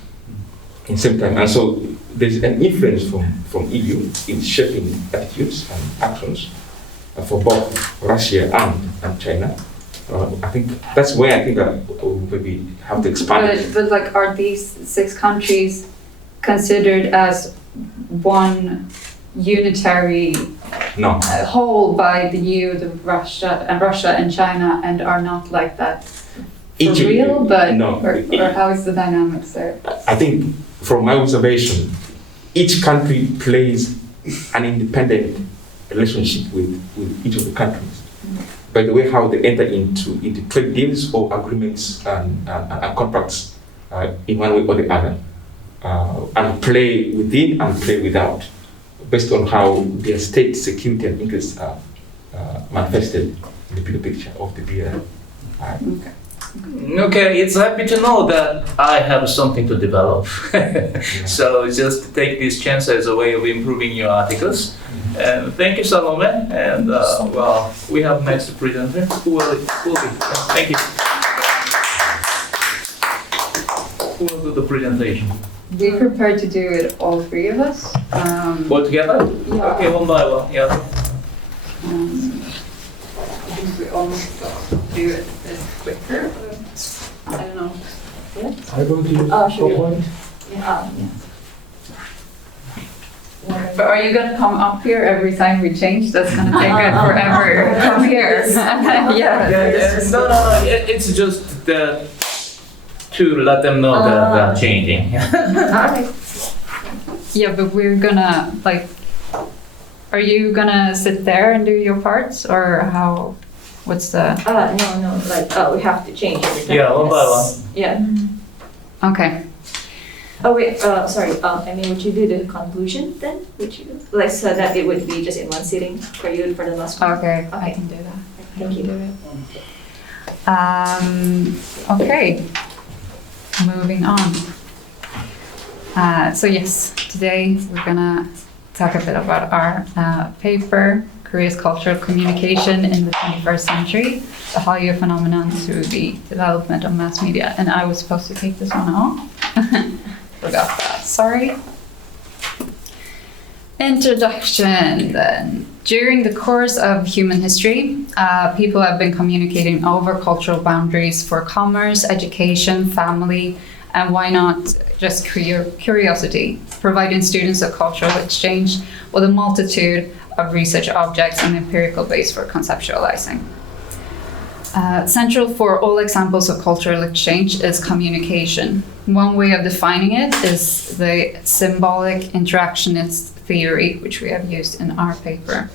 in the same time. And so there's an influence from EU in shaping attitudes and actions for both Russia and China. I think that's where I think we'll maybe have to expand. But like, are these 6 countries considered as one unitary whole by the EU, Russia and China, and are not like that for real? But no, or how is the dynamics there? I think from my observation, each country plays an independent relationship with each of the countries. By the way, how they enter into trade deals or agreements and contracts in one way or the other, and play within and play without, based on how their state security and interests are manifested in the bigger picture of the BRI. Okay, it's happy to know that I have something to develop. So just take this chance as a way of improving your articles. And thank you, Salome. And well, we have next presenter. Who will be? Thank you. Who will do the presentation? We prepared to do it, all 3 of us. All together? Yeah. Okay, one by one. Yeah. I think we almost do it quicker. I don't know. Yeah. I go to sure. PowerPoint. Yeah. But are you gonna come up here every time we change? That's gonna take forever. Come here. Yeah. No. It's just to let them know that they're changing. Yeah, but we're gonna are you gonna sit there and do your parts, or how? What's the? No. We have to change every time. Yeah, one by one. Yeah. Okay. Oh wait. Sorry. Emmy, would you do the conclusion then? Would you so that it would be just in one sitting for you for the last one? Okay. I can do that. Thank you. Okay. Moving on. So yes, today we're gonna talk a bit about our paper, Korea's cultural communication in the 21st century, the Hallyu phenomenon through the development of mass media. And I was supposed to take this one off. Forgot that, sorry. Introduction then. During the course of human history, people have been communicating over cultural boundaries for commerce, education, family, and why not just curiosity, providing students a cultural exchange with a multitude of research objects and empirical base for conceptualizing. Central for all examples of cultural exchange is communication. One way of defining it is the symbolic interactionist theory, which we have used in our paper.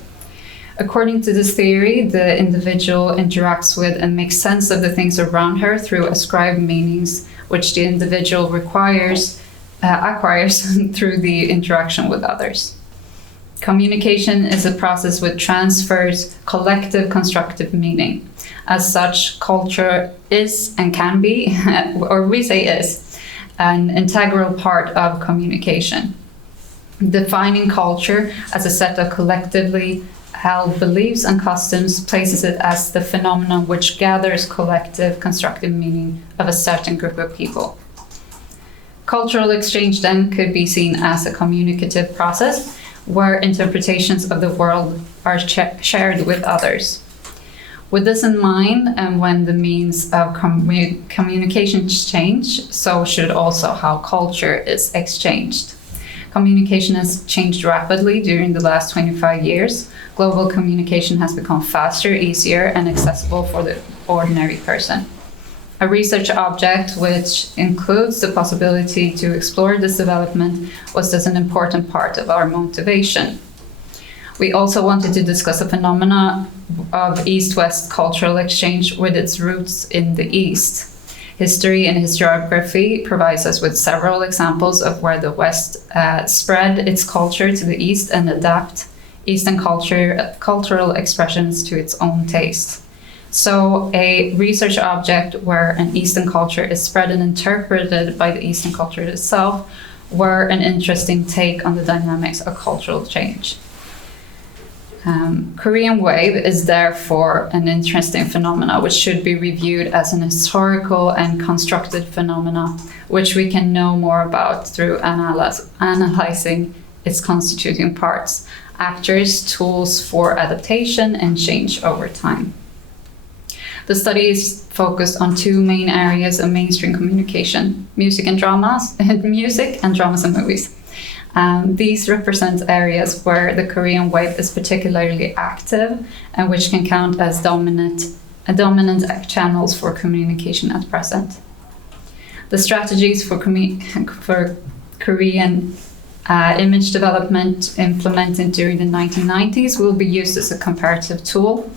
According to this theory, the individual interacts with and makes sense of the things around her through ascribed meanings, which the individual acquires through the interaction with others. Communication is a process which transfers collective constructive meaning. As such, culture is and can be, or we say is, an integral part of communication. Defining culture as a set of collectively held beliefs and customs places it as the phenomenon which gathers collective constructive meaning of a certain group of people. Cultural exchange then could be seen as a communicative process where interpretations of the world are shared with others. With this in mind, and when the means of communication change, so should also how culture is exchanged. Communication has changed rapidly during the last 25 years. Global communication has become faster, easier, and accessible for the ordinary person. A research object which includes the possibility to explore this development was thus an important part of our motivation. We also wanted to discuss a phenomena of East-West cultural exchange with its roots in the East. History and historiography provides us with several examples of where the West spread its culture to the East and adapt Eastern cultural expressions to its own taste. So a research object where an Eastern culture is spread and interpreted by the Eastern culture itself were an interesting take on the dynamics of cultural change. Korean wave is therefore an interesting phenomena which should be reviewed as an historical and constructed phenomena which we can know more about through analyzing its constituting parts, actors, tools for adaptation and change over time. The study is focused on two main areas of mainstream communication, music and dramas and movies. These represent areas where the Korean wave is particularly active and which can count as dominant channels for communication at present. The strategies for Korean image development implemented during the 1990s will be used as a comparative tool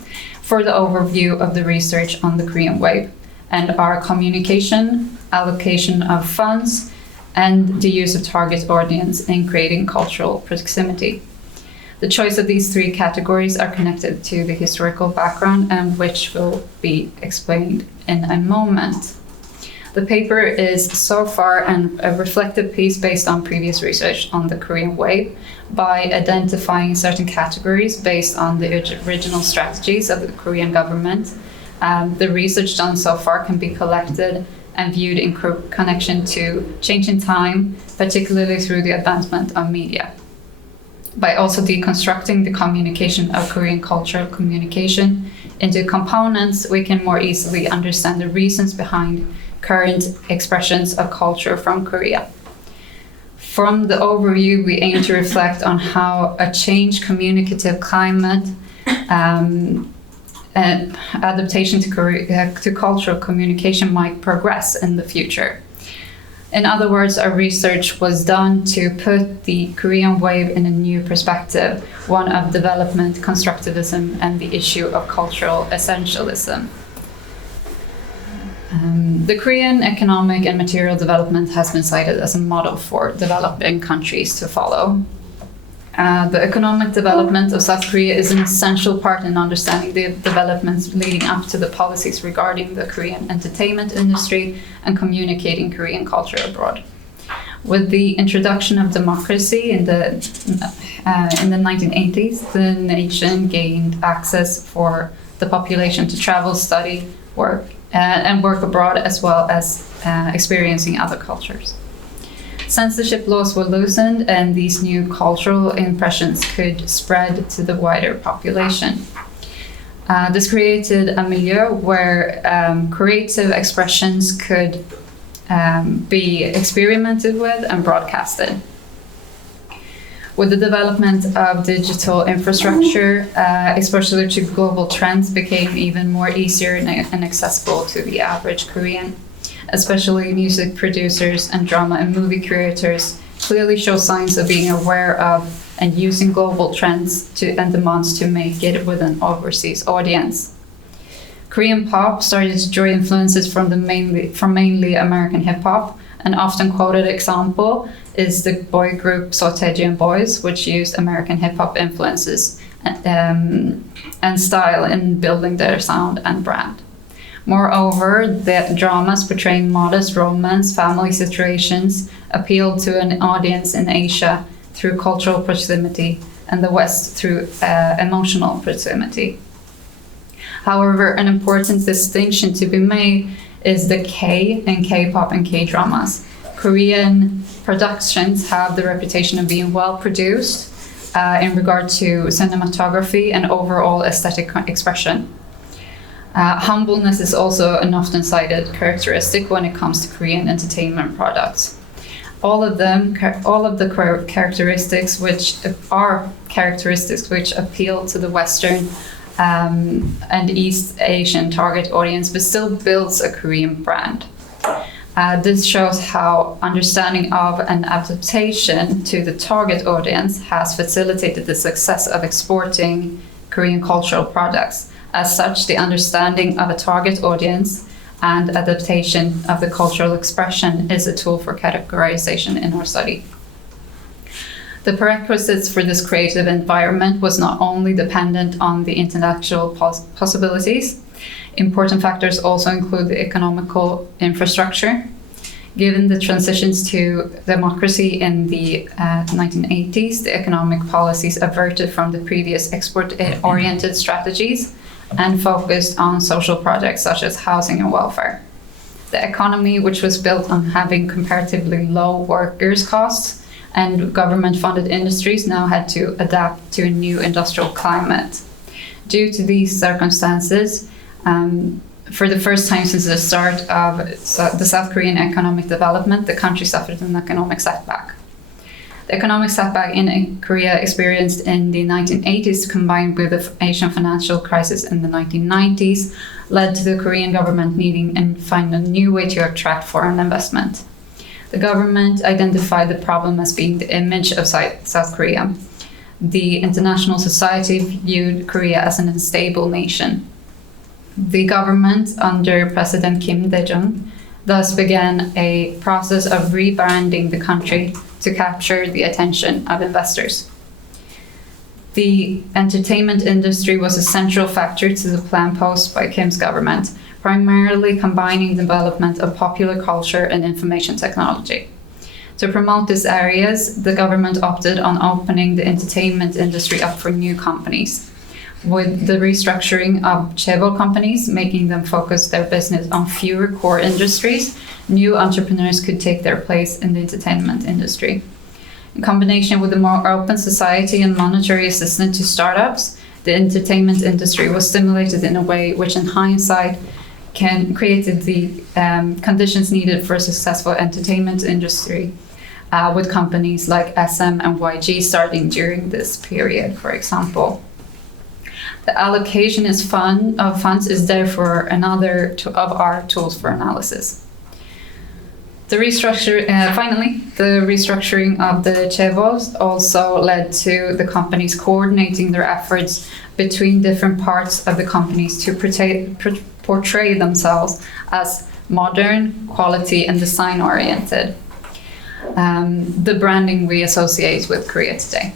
for the overview of the research on the Korean wave and our communication, allocation of funds, and the use of target audience in creating cultural proximity. The choice of these three categories are connected to the historical background and which will be explained in a moment. The paper is so far a reflective piece based on previous research on the Korean wave by identifying certain categories based on the original strategies of the Korean government. The research done so far can be collected and viewed in connection to change in time, particularly through the advancement of media. By also deconstructing the communication of Korean cultural communication into components, we can more easily understand the reasons behind current expressions of culture from Korea. From the overview, we aim to reflect on how a changed communicative climate and adaptation to cultural communication might progress in the future. In other words, our research was done to put the Korean wave in a new perspective, one of development, constructivism, and the issue of cultural essentialism. The Korean economic and material development has been cited as a model for developing countries to follow. The economic development of South Korea is an essential part in understanding the developments leading up to the policies regarding the Korean entertainment industry and communicating Korean culture abroad. With the introduction of democracy in the 1980s, the nation gained access for the population to travel, study, work abroad, as well as experiencing other cultures. Censorship laws were loosened, and these new cultural impressions could spread to the wider population. This created a milieu where creative expressions could be experimented with and broadcasted. With the development of digital infrastructure, exposure to global trends became even more easier and accessible to the average Korean. Especially music producers and drama and movie creators clearly show signs of being aware of and using global trends and demands to make it with an overseas audience. Korean pop started to draw influences from mainly American hip hop. An often quoted example is the boy group Sotaejeon Boys, which used American hip hop influences and style in building their sound and brand. Moreover, the dramas portraying modest romance, family situations appealed to an audience in Asia through cultural proximity, and the West through emotional proximity. However, an important distinction to be made is the K in K-pop and K-dramas. Korean productions have the reputation of being well produced in regard to cinematography and overall aesthetic expression. Humbleness is also an often cited characteristic when it comes to Korean entertainment products. All of the characteristics which appeal to the Western and East Asian target audience, but still builds a Korean brand. This shows how understanding of and adaptation to the target audience has facilitated the success of exporting Korean cultural products. As such, the understanding of a target audience and adaptation of the cultural expression is a tool for categorization in our study. The prerequisites for this creative environment was not only dependent on the intellectual possibilities. Important factors also include the economical infrastructure. Given the transitions to democracy in the 1980s, the economic policies averted from the previous export-oriented strategies and focused on social projects such as housing and welfare. The economy, which was built on having comparatively low workers' costs and government-funded industries, now had to adapt to a new industrial climate. Due to these circumstances, for the first time since the start of the South Korean economic development, the country suffered an economic setback. The economic setback in Korea experienced in the 1980s, combined with the Asian financial crisis in the 1990s, led to the Korean government needing to find a new way to attract foreign investment. The government identified the problem as being the image of South Korea. The international society viewed Korea as an unstable nation. The government under President Kim Dae-jung thus began a process of rebranding the country to capture the attention of investors. The entertainment industry was a central factor to the plan posed by Kim's government, primarily combining development of popular culture and information technology. To promote these areas, the government opted on opening the entertainment industry up for new companies, with the restructuring of chaebol companies, making them focus their business on fewer core industries. New entrepreneurs could take their place in the entertainment industry. In combination with a more open society and monetary assistance to startups, the entertainment industry was stimulated in a way which, in hindsight, created the conditions needed for a successful entertainment industry, with companies like SM and YG starting during this period, for example. The allocation of funds is therefore another of our tools for analysis. Finally, the restructuring of the chaebols also led to the companies coordinating their efforts between different parts of the companies to portray themselves as modern, quality, and design-oriented. The branding we associate with Korea today.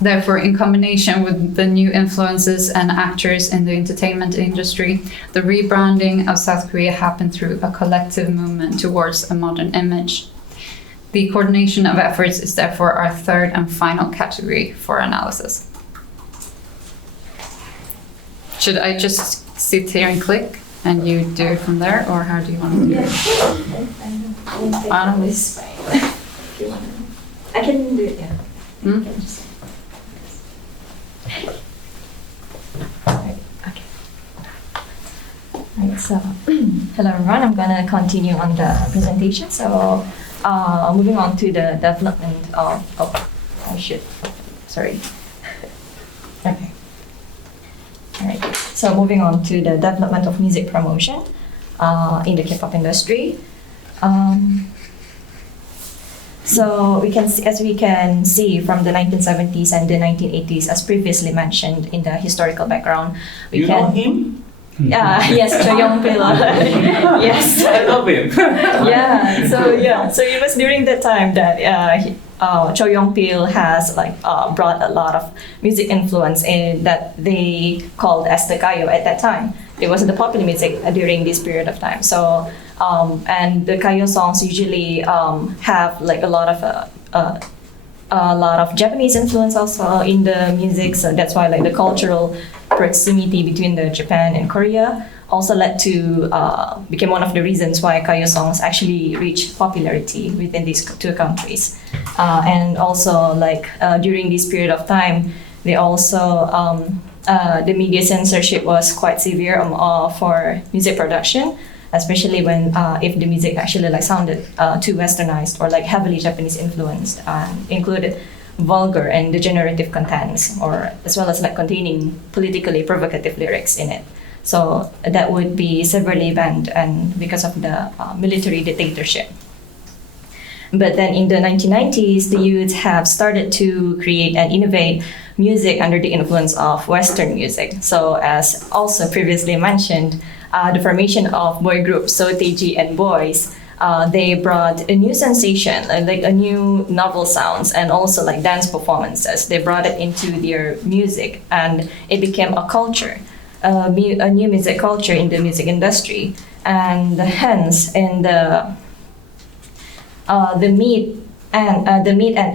Therefore, in combination with the new influences and actors in the entertainment industry, the rebranding of South Korea happened through a collective movement towards a modern image. The coordination of efforts is therefore our third and final category for analysis. Should I just sit here and click and you do it from there, or how do you want to do it? This I can do it, yeah. Hmm? Okay. Right, so hello everyone, I'm gonna continue on the presentation. So moving on to the development of, Okay. Alright, so moving on to the development of music promotion in the K-pop industry. So as we can see from the 1970s and the 1980s, as previously mentioned in the historical background, we know him? Yes, Cho Young-pil. Yes, I love him. So it was during that time that Cho Young-pil has brought a lot of music influence in that they called as the Gayo at that time. It was the popular music during this period of time. So and the Gayo songs usually have a lot of a lot of Japanese influence also in the music, so that's why like the cultural proximity between the Japan and Korea also led to became one of the reasons why Kayo songs actually reached popularity within these two countries. And also like during this period of time, they also the media censorship was quite severe for music production, especially when if the music actually like sounded too westernized or like heavily Japanese influenced, included vulgar and degenerative contents, or as well as like containing politically provocative lyrics in it. So that would be severely banned, and because of the military dictatorship. But then in the 1990s, the youth have started to create and innovate music under the influence of Western music. So as also previously mentioned, the formation of boy groups Soteji and Boys, they brought a new sensation, like a new novel sounds, and also like dance performances. They brought it into their music, and it became a culture, a new music culture in the music industry. And hence, in the mid and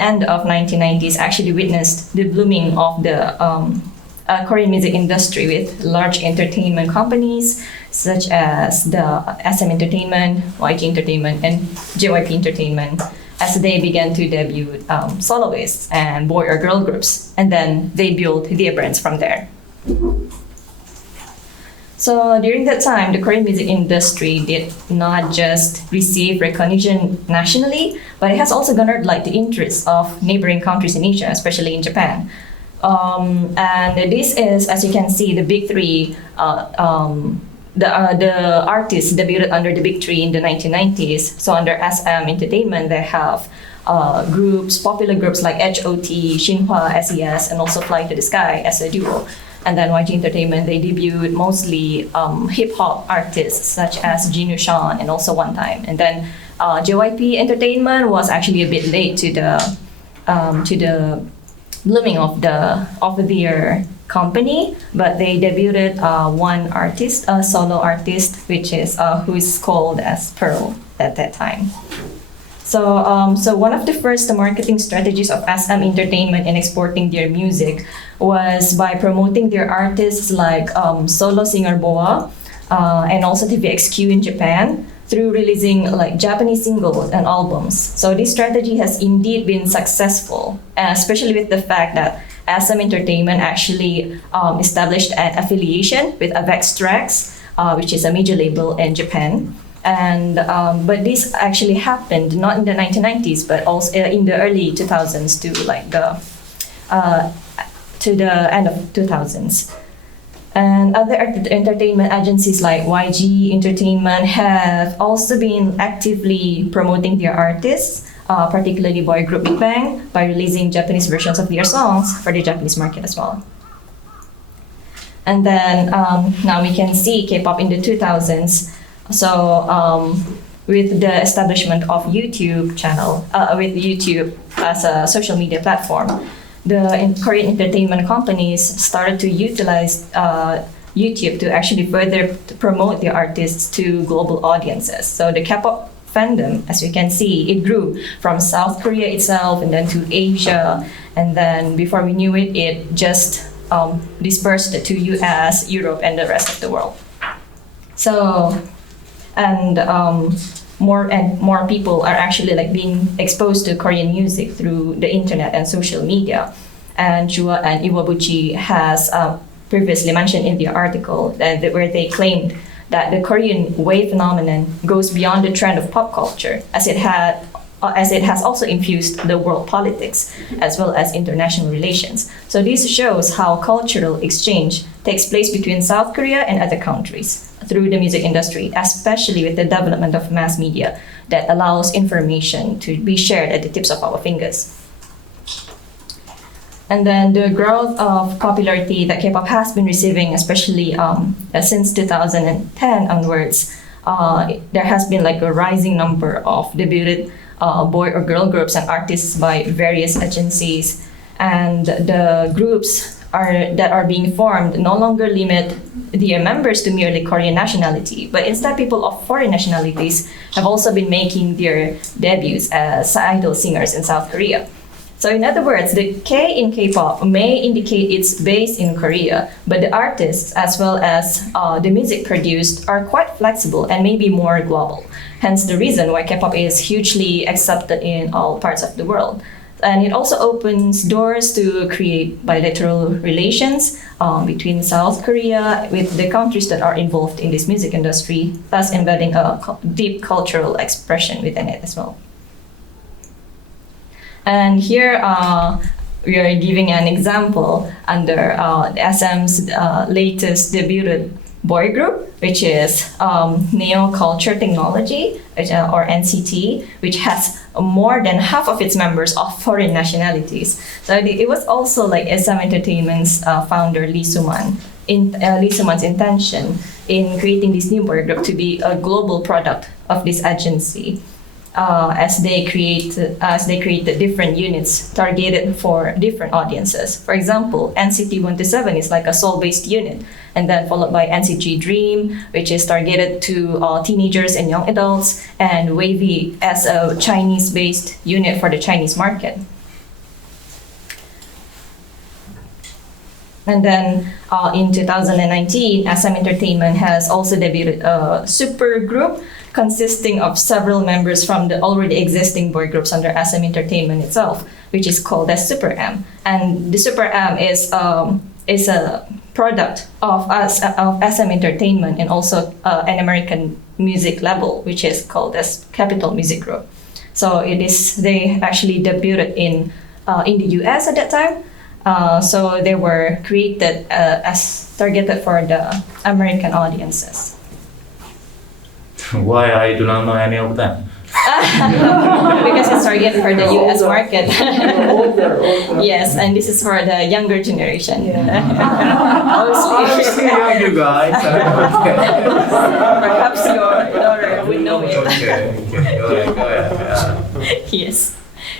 end of 1990s, actually witnessed the blooming of the Korean music industry with large entertainment companies such as the SM Entertainment, YG Entertainment, and JYP Entertainment, as they began to debut soloists and boy or girl groups, and then they built their brands from there. So during that time, the Korean music industry did not just receive recognition nationally, but it has also garnered like the interest of neighboring countries in Asia, especially in Japan. And this is, as you can see, the big three. The artists debuted under the big three in the 1990s. So under SM Entertainment, they have popular groups like HOT, Shinhwa, SES, and also Fly to the Sky as a duo. And then YG Entertainment, they debuted mostly hip-hop artists such as Jinu Sean and also One Time. And then JYP Entertainment was actually a bit late to the blooming of their company, but they debuted one artist, a solo artist, which is who is called as Pearl at that time. So one of the first marketing strategies of SM Entertainment in exporting their music was by promoting their artists like solo singer Boa and also TVXQ in Japan through releasing like Japanese singles and albums. So this strategy has indeed been successful, especially with the fact that SM Entertainment actually established an affiliation with Avex Trax, which is a major label in Japan. And but this actually happened not in the 1990s, but also in the early 2000s to the end of 2000s. And other entertainment agencies like YG Entertainment have also been actively promoting their artists, particularly boy group Big Bang, by releasing Japanese versions of their songs for the Japanese market as well. And then now we can see K-pop in the 2000s. So with the establishment of YouTube channel, with YouTube as a social media platform, the Korean entertainment companies started to utilize YouTube to actually further promote their artists to global audiences. So the K-pop fandom, as you can see, it grew from South Korea itself and then to Asia, and then before we knew it, it just dispersed to US, Europe, and the rest of the world. So, and more people are actually like being exposed to Korean music through the internet and social media. And Chua and Iwabuchi has previously mentioned in the article where they claimed that the Korean wave phenomenon goes beyond the trend of pop culture, as it has also infused the world politics as well as international relations. So this shows how cultural exchange takes place between South Korea and other countries through the music industry, especially with the development of mass media that allows information to be shared at the tips of our fingers. And then the growth of popularity that K-pop has been receiving, especially since 2010 onwards, there has been like a rising number of debuted boy or girl groups and artists by various agencies. And the groups that are being formed no longer limit their members to merely Korean nationality, but instead people of foreign nationalities have also been making their debuts as idol singers in South Korea. So in other words, the K in K-pop may indicate it's based in Korea, but the artists as well as the music produced are quite flexible and maybe more global. Hence the reason why K-pop is hugely accepted in all parts of the world. And it also opens doors to create bilateral relations between South Korea with the countries that are involved in this music industry, thus embedding a deep cultural expression within it as well. And here we are giving an example under SM's latest debuted boy group, which is Neo Culture Technology, or NCT, which has more than half of its members of foreign nationalities. So it was also like SM Entertainment's founder Lee Soo-man's intention in creating this new boy group to be a global product of this agency. As they created different units targeted for different audiences. For example, NCT 127 is like a soul-based unit, and then followed by NCT Dream, which is targeted to teenagers and young adults, and Wavy as a Chinese-based unit for the Chinese market. And then in 2019, SM Entertainment has also debuted a super group consisting of several members from the already existing boy groups under SM Entertainment itself, which is called as Super M. And the Super M is a product of SM Entertainment and also an American music label, which is called as Capitol Music Group. So they actually debuted in the US at that time. So they were created as targeted for the American audiences. Why I do not know any of them? Because it's targeted for the US market. Older. Yes, and this is for the younger generation. I'm still young, you guys. Perhaps your daughter would know it. Okay. Go ahead. Yes.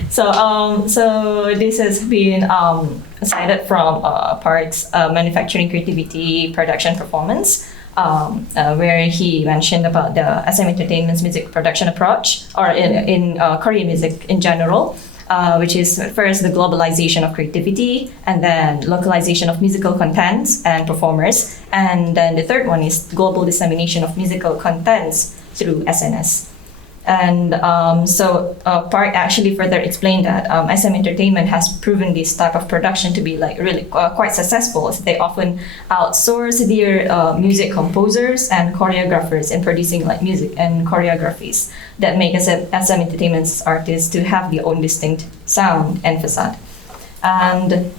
So this has been cited from Park's Manufacturing Creativity Production Performance, where he mentioned about the SM Entertainment's music production approach, or in Korean music in general, which is first the globalization of creativity, and then localization of musical contents and performers, and then the third one is global dissemination of musical contents through SNS. And Park actually further explained that SM Entertainment has proven this type of production to be like really quite successful. They often outsource their music composers and choreographers in producing like music and choreographies that make SM Entertainment's artists to have their own distinct sound and facade. And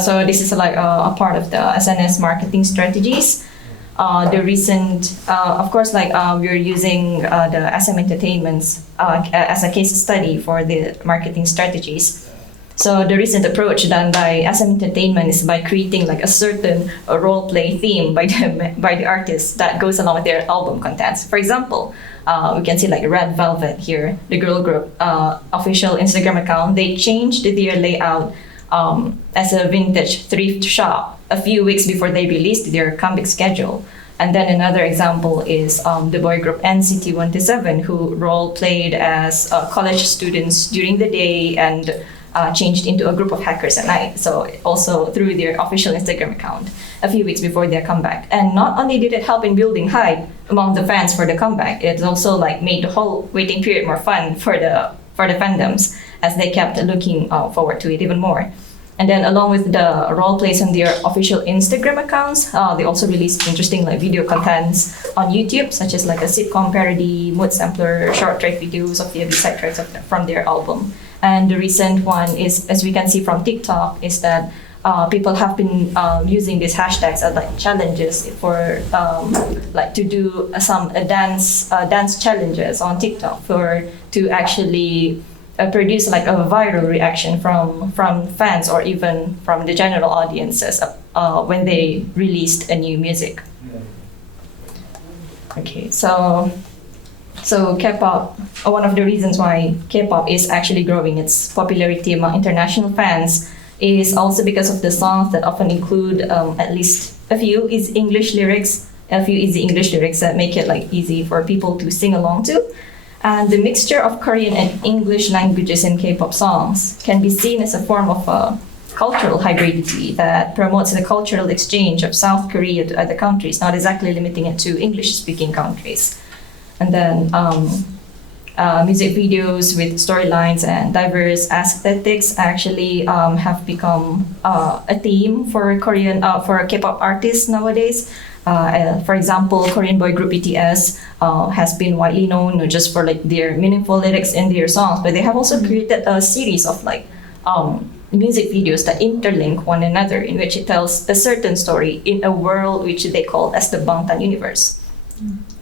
so this is like a part of the SNS marketing strategies. The recent, of course, like we're using the SM Entertainment's as a case study for the marketing strategies. So the recent approach done by SM Entertainment is by creating like a certain role play theme by the artists that goes along with their album contents. For example, we can see like Red Velvet here, the girl group official Instagram account. They changed their layout as a vintage thrift shop a few weeks before they released their comeback schedule. And then another example is the boy group NCT 127, who role-played as college students during the day and changed into a group of hackers at night. So also through their official Instagram account a few weeks before their comeback. And not only did it help in building hype among the fans for the comeback, it also like made the whole waiting period more fun for the fandoms, as they kept looking forward to it even more. And then along with the role plays on their official Instagram accounts, they also released interesting like video contents on YouTube, such as like a sitcom parody, mood sampler, short track videos of the B-side tracks from their album. And the recent one is, as we can see from TikTok, is that people have been using these hashtags as like challenges for like to do some dance challenges on TikTok to actually produce like a viral reaction from fans or even from the general audiences when they released a new music. Okay, so K-pop, one of the reasons why K-pop is actually growing its popularity among international fans is also because of the songs that often include at least a few easy English lyrics that make it like easy for people to sing along to. And the mixture of Korean and English languages in K-pop songs can be seen as a form of a cultural hybridity that promotes the cultural exchange of South Korea to other countries, not exactly limiting it to English-speaking countries. And then music videos with storylines and diverse aesthetics actually have become a theme for for K-pop artists nowadays. For example, Korean boy group BTS has been widely known not just for like their meaningful lyrics in their songs, but they have also created a series of like music videos that interlink one another, in which it tells a certain story in a world which they call as the Bangtan universe.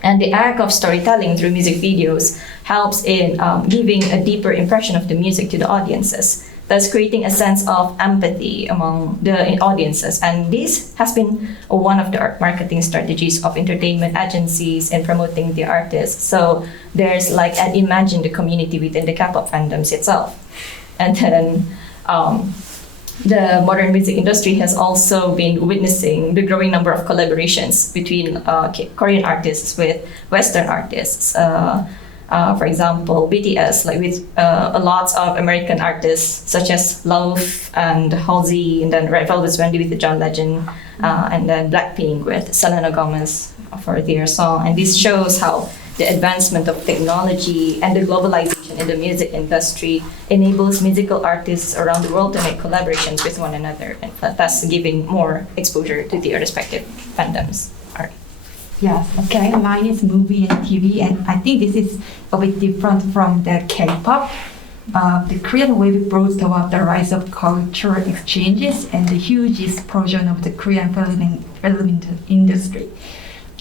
And the act of storytelling through music videos helps in giving a deeper impression of the music to the audiences, thus creating a sense of empathy among the audiences. And this has been one of the marketing strategies of entertainment agencies in promoting the artists. So there's like an imagine the community within the K-pop fandoms itself. And then the modern music industry has also been witnessing the growing number of collaborations between Korean artists with Western artists. For example, BTS, like with a lot of American artists such as Love and Halsey, and then Red Velvet's Wendy with John Legend, and then Blackpink with Selena Gomez for their song. And this shows how the advancement of technology and the globalization in the music industry enables musical artists around the world to make collaborations with one another, and thus giving more exposure to their respective fandoms. All right. Yes, okay. Mine is movie and TV, and I think this is a bit different from the K-pop. The Korean wave brought about the rise of cultural exchanges and the huge explosion of the Korean film industry.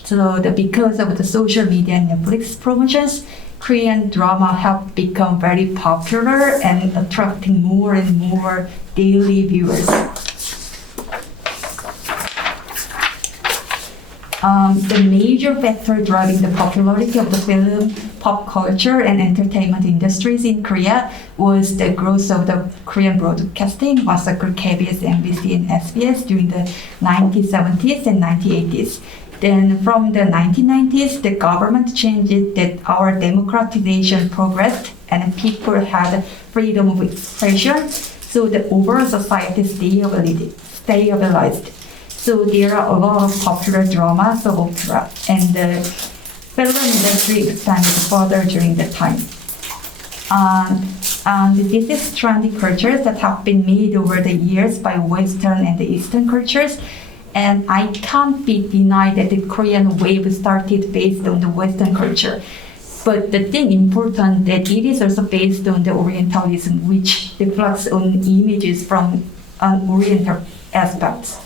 So because of the social media and Netflix promotions, Korean drama have become very popular and attracting more and more daily viewers. The major factor driving the popularity of the film, pop culture, and entertainment industries in Korea was the growth of the Korean broadcasting, massacred KBS, MBC, and SBS during the 1970s and 1980s. Then from the 1990s, the government changed that our democratization progressed and people had freedom of expression, so the overall society stabilized. So there are a lot of popular dramas of opera, and the film industry expanded further during that time. And this is trendy cultures that have been made over the years by Western and the Eastern cultures. And I can't be denied that the Korean wave started based on the Western culture. But the thing important that it is also based on the Orientalism, which reflects on images from Oriental aspects.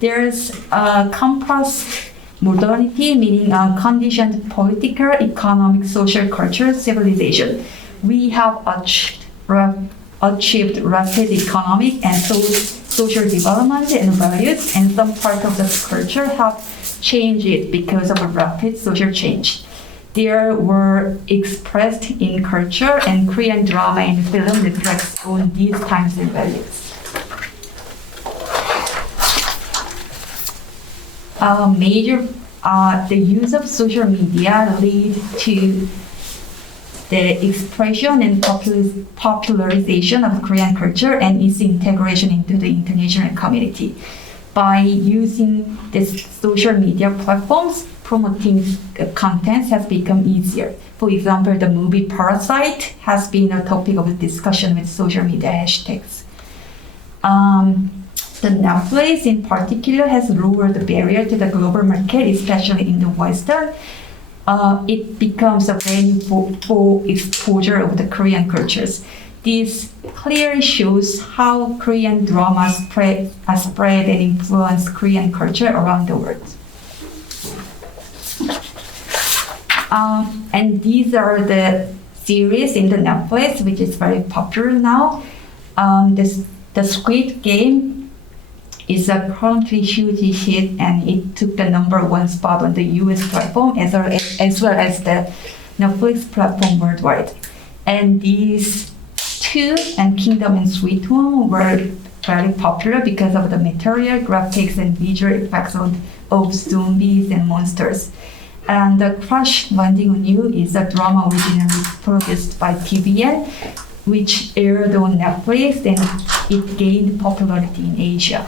There's a complex modernity, meaning a conditioned political, economic, social, cultural civilization. We have achieved rapid economic and social development and values, and some part of the culture have changed because of a rapid social change. They were expressed in culture, and Korean drama and film reflects on these times and values. The use of social media lead to the expression and popularization of Korean culture and its integration into the international community. By using these social media platforms, promoting content has become easier. For example, the movie Parasite has been a topic of discussion with social media hashtags. The Netflix in particular has lowered the barrier to the global market, especially in the Western. It becomes a venue for exposure of the Korean cultures. This clearly shows how Korean drama spread and influenced Korean culture around the world. And these are the series in the Netflix, which is very popular now. The Squid Game is a currently huge hit, and it took the #1 spot on the US platform as well as the Netflix platform worldwide. And these two, and Kingdom and Sweet Home, were very popular because of the material, graphics, and visual effects of zombies and monsters. And the Crash Landing on You is a drama originally produced by TVN, which aired on Netflix, and it gained popularity in Asia.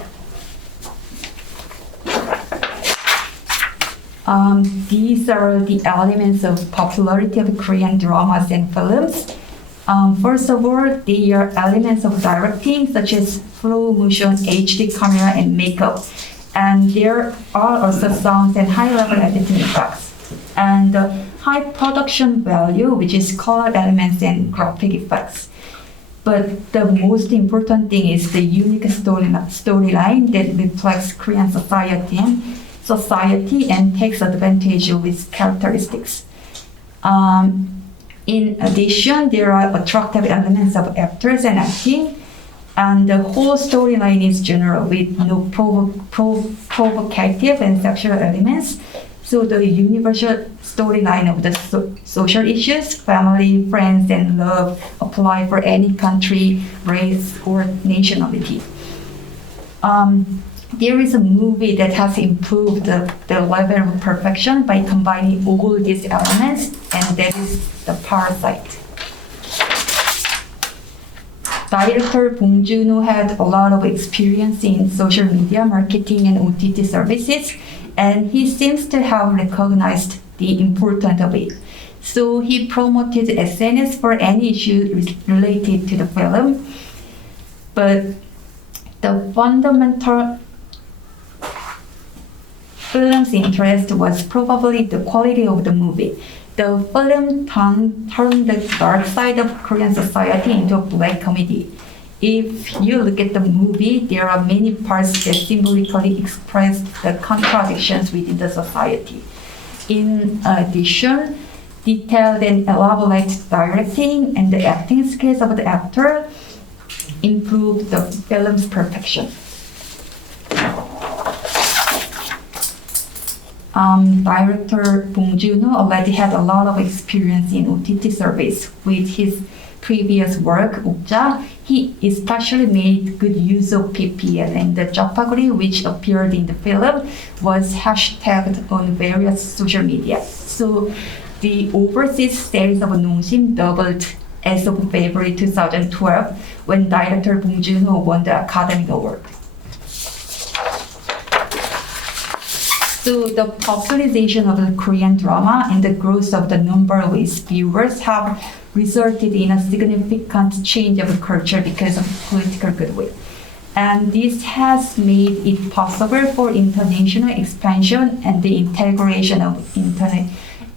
These are the elements of popularity of Korean dramas and films. First of all, they are elements of directing, such as slow motion, HD camera, and makeup. And there are also sounds and high-level editing effects. And high production value, which is color elements and graphic effects. But the most important thing is the unique storyline that reflects Korean society and takes advantage of its characteristics. In addition, there are attractive elements of actors and acting, and the whole storyline is general with no provocative and sexual elements. So the universal storyline of the social issues, family, friends, and love apply for any country, race, or nationality. There is a movie that has improved the level of perfection by combining all these elements, and that is The Parasite. Director Bong Joon-ho had a lot of experience in social media marketing and OTT services, and he seems to have recognized the importance of it. So he promoted SNS for any issue related to the film. But the fundamental film's interest was probably the quality of the movie. The film turned the dark side of Korean society into a black comedy. If you look at the movie, there are many parts that symbolically express the contradictions within the society. In addition, detailed and elaborate directing and the acting skills of the actor improved the film's perfection. Director Bong Joon-ho already had a lot of experience in OTT service. With his previous work, Okja, he especially made good use of PPL, and the japaguri, which appeared in the film, was hashtagged on various social media. So the overseas sales of Nongsim doubled as of February 2012 when director Bong Joon-ho won the Academy Award. So the popularization of the Korean drama and the growth of the number of its viewers have resulted in a significant change of culture because of political goodwill. And this has made it possible for international expansion and the integration of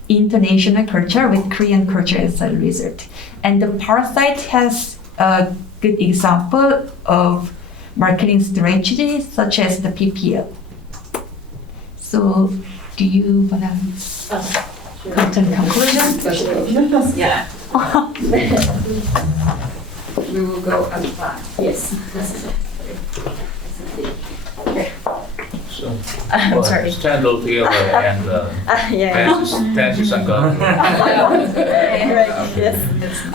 international culture with Korean culture as a result. And the Parasite has a good example of marketing strategies such as the PPL. So, do you want to come to the conclusion? Yeah. We will go at the back. Yes. So, I'm sorry. stand all together and dances and go. Right, yes.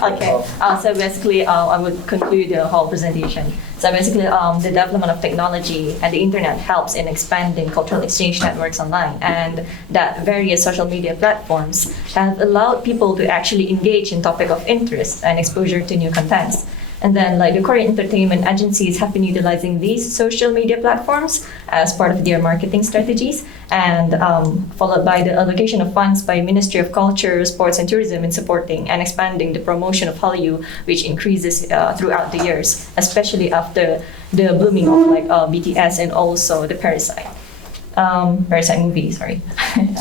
Okay. So basically, I would conclude the whole presentation. So basically, the development of technology and the internet helps in expanding cultural exchange networks online, and that various social media platforms have allowed people to actually engage in topic of interest and exposure to new contents. And then like the Korean entertainment agencies have been utilizing these social media platforms as part of their marketing strategies, and followed by the allocation of funds by Ministry of Culture, Sports and Tourism in supporting and expanding the promotion of Hallyu, which increases throughout the years, especially after the blooming of like BTS and also the Parasite movie, sorry.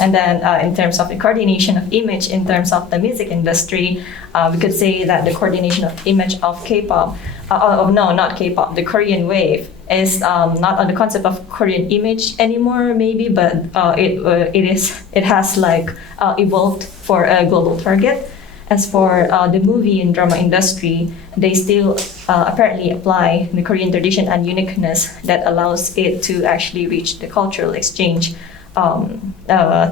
And then in terms of the coordination of image in terms of the music industry, we could say that the coordination of image of K-pop, not K-pop, the Korean wave is not on the concept of Korean image anymore, maybe, but it has like evolved for a global target. As for the movie and drama industry, they still apparently apply the Korean tradition and uniqueness that allows it to actually reach the cultural exchange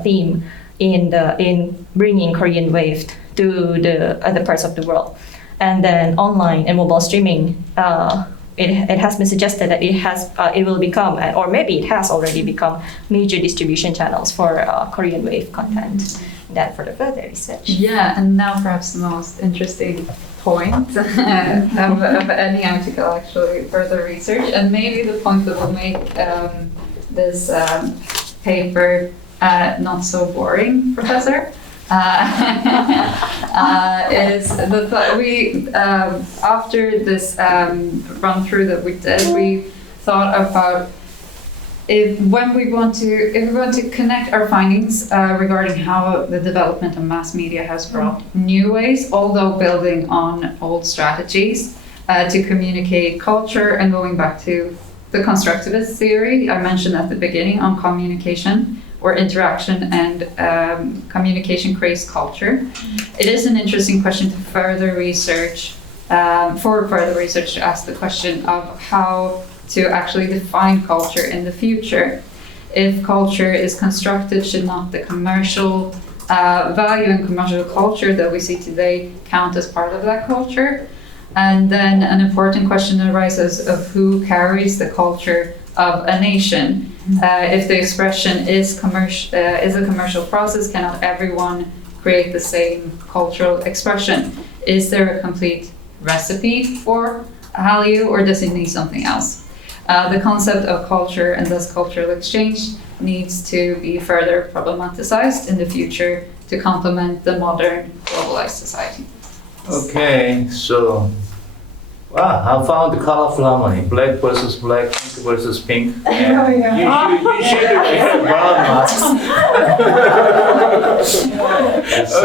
theme in bringing Korean wave to the other parts of the world. And then online and mobile streaming it has been suggested that it will become, or maybe it has already become, major distribution channels for Korean wave content. That for the further research. Yeah, and now perhaps the most interesting point of any article, actually, further research, and maybe the point that will make this paper not so boring, Professor, is that we, after this run through that we did, we thought about if we want to connect our findings regarding how the development of mass media has brought new ways, although building on old strategies, to communicate culture, and going back to the constructivist theory I mentioned at the beginning on communication or interaction and communication creates culture. It is an interesting question to further research, to ask the question of how to actually define culture in the future. If culture is constructed, should not the commercial value and commercial culture that we see today count as part of that culture? And then an important question arises of who carries the culture of a nation. If the expression is a commercial process, cannot everyone create the same cultural expression? Is there a complete recipe for Hallyu, or does it need something else? The concept of culture and thus cultural exchange needs to be further problematized in the future to complement the modern globalized society. Okay, so wow, I found the colorful harmony: black versus black, pink versus pink. And you should have brown masks.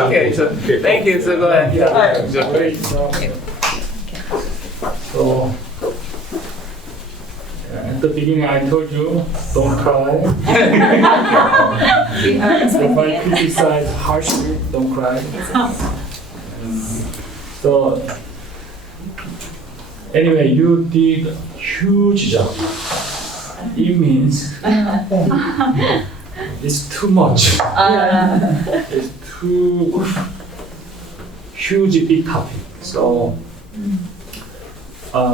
Okay, so thank you. So go ahead. So, at the beginning, I told you, don't cry. If I criticize harshly, don't cry. So, anyway, you did a huge job. It means it's too much. It's too huge, big topic. So,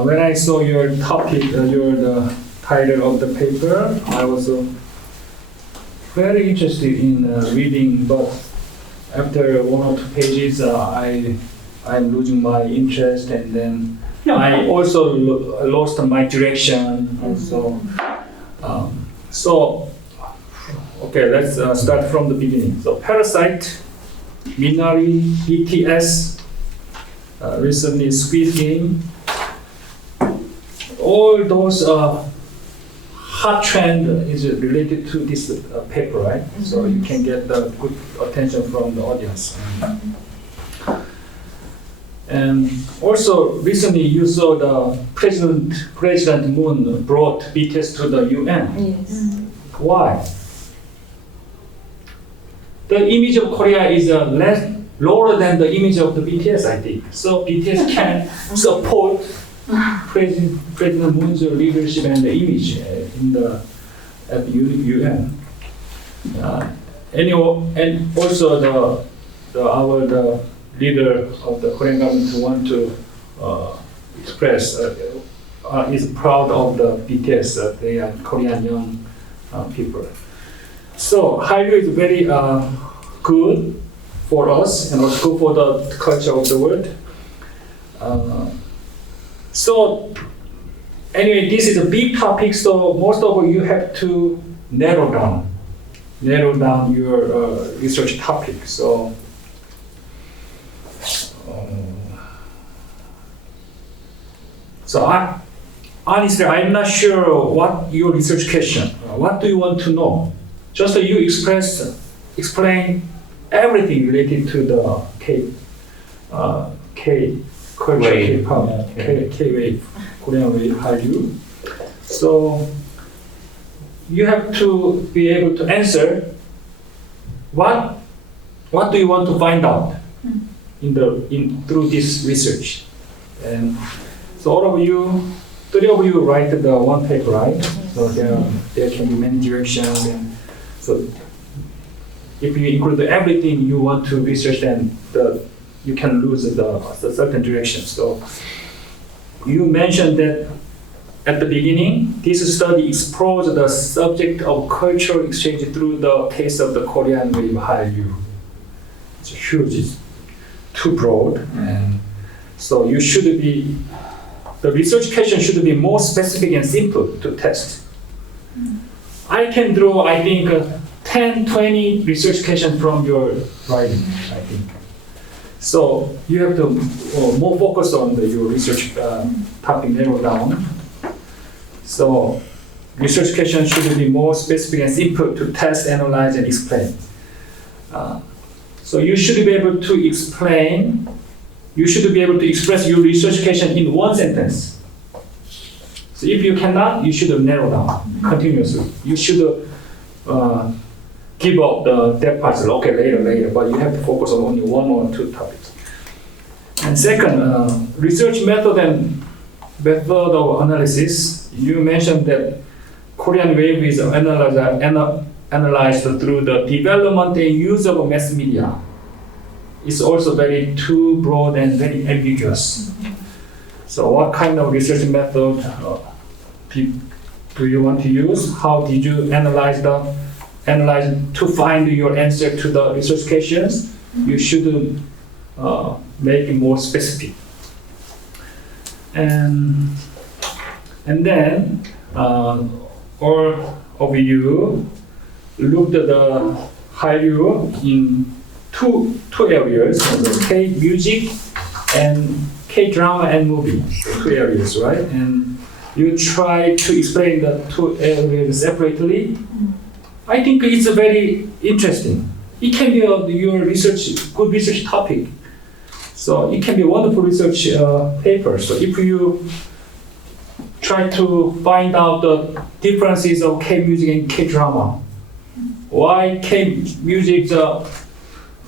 when I saw your topic, the title of the paper, I was very interested in reading, but after 1 or 2 pages, I'm losing my interest, and then I also lost my direction. So, okay, let's start from the beginning. So, Parasite, Minari, BTS, recently Squid Game. All those hot trend is related to this paper, right? So you can get the good attention from the audience. And also recently you saw the President Moon brought BTS to the UN. Yes. Why? The image of Korea is lower than the image of the BTS, I think. So BTS can support President Moon's leadership and the image at the UN. And also the leader of the Korean government want to express is proud of the BTS. They are Korean young people. So Hallyu is very good for us and also good for the culture of the world. So anyway, this is a big topic, so most of you have to narrow down your research topic. So honestly, I'm not sure what your research question. What do you want to know? Just you explain everything related to the culture, K-pop, K-wave, Korean wave, Hallyu. So you have to be able to answer what do you want to find out through this research. And so all of you, 3 of you write the one paper, right? So there can be many directions, and so if you include everything you want to research, then you can lose the certain direction. So you mentioned that at the beginning, this study explores the subject of cultural exchange through the case of the Korean wave Hallyu. It's huge, it's too broad, and so the research question should be more specific and simple to test. I can draw, I think, 10, 20 research questions from your writing, I think. So you have to more focus on your research topic, narrow down. So research questions should be more specific and simple to test, analyze, and explain. So you should be able to explain, you should be able to express your research question in one sentence. So if you cannot, you should narrow down continuously. You should give up that part, okay, later, but you have to focus on only one or two topics. And second, research method and method of analysis. You mentioned that Korean wave is analyzed through the development and use of mass media. It's also very too broad and very ambiguous. So what kind of research method do you want to use? How did you analyze to find your answer to the research questions? You should make it more specific. And then all of you looked at the Hallyu in two areas, the K-music and K-drama and movie, the two areas, right? And you try to explain the two areas separately. I think it's very interesting. It can be your good research topic. So it can be a wonderful research paper. So if you try to find out the differences of K-music and K-drama, why K-music,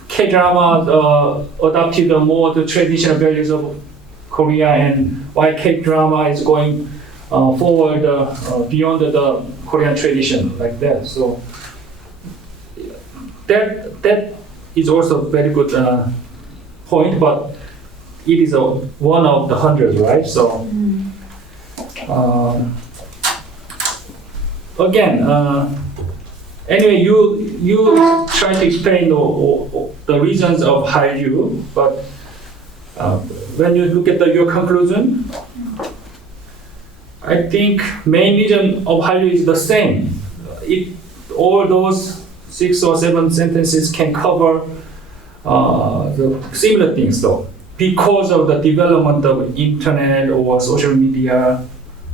K-drama adopted more the traditional values of Korea, and why K-drama is going forward beyond the Korean tradition, like that. So that is also a very good point, but it is one of the hundreds, right? So again, anyway, you try to explain the reasons of Hallyu, but when you look at your conclusion, I think main reason of Hallyu is the same. All those 6 or 7 sentences can cover the similar things, though, because of the development of internet or social media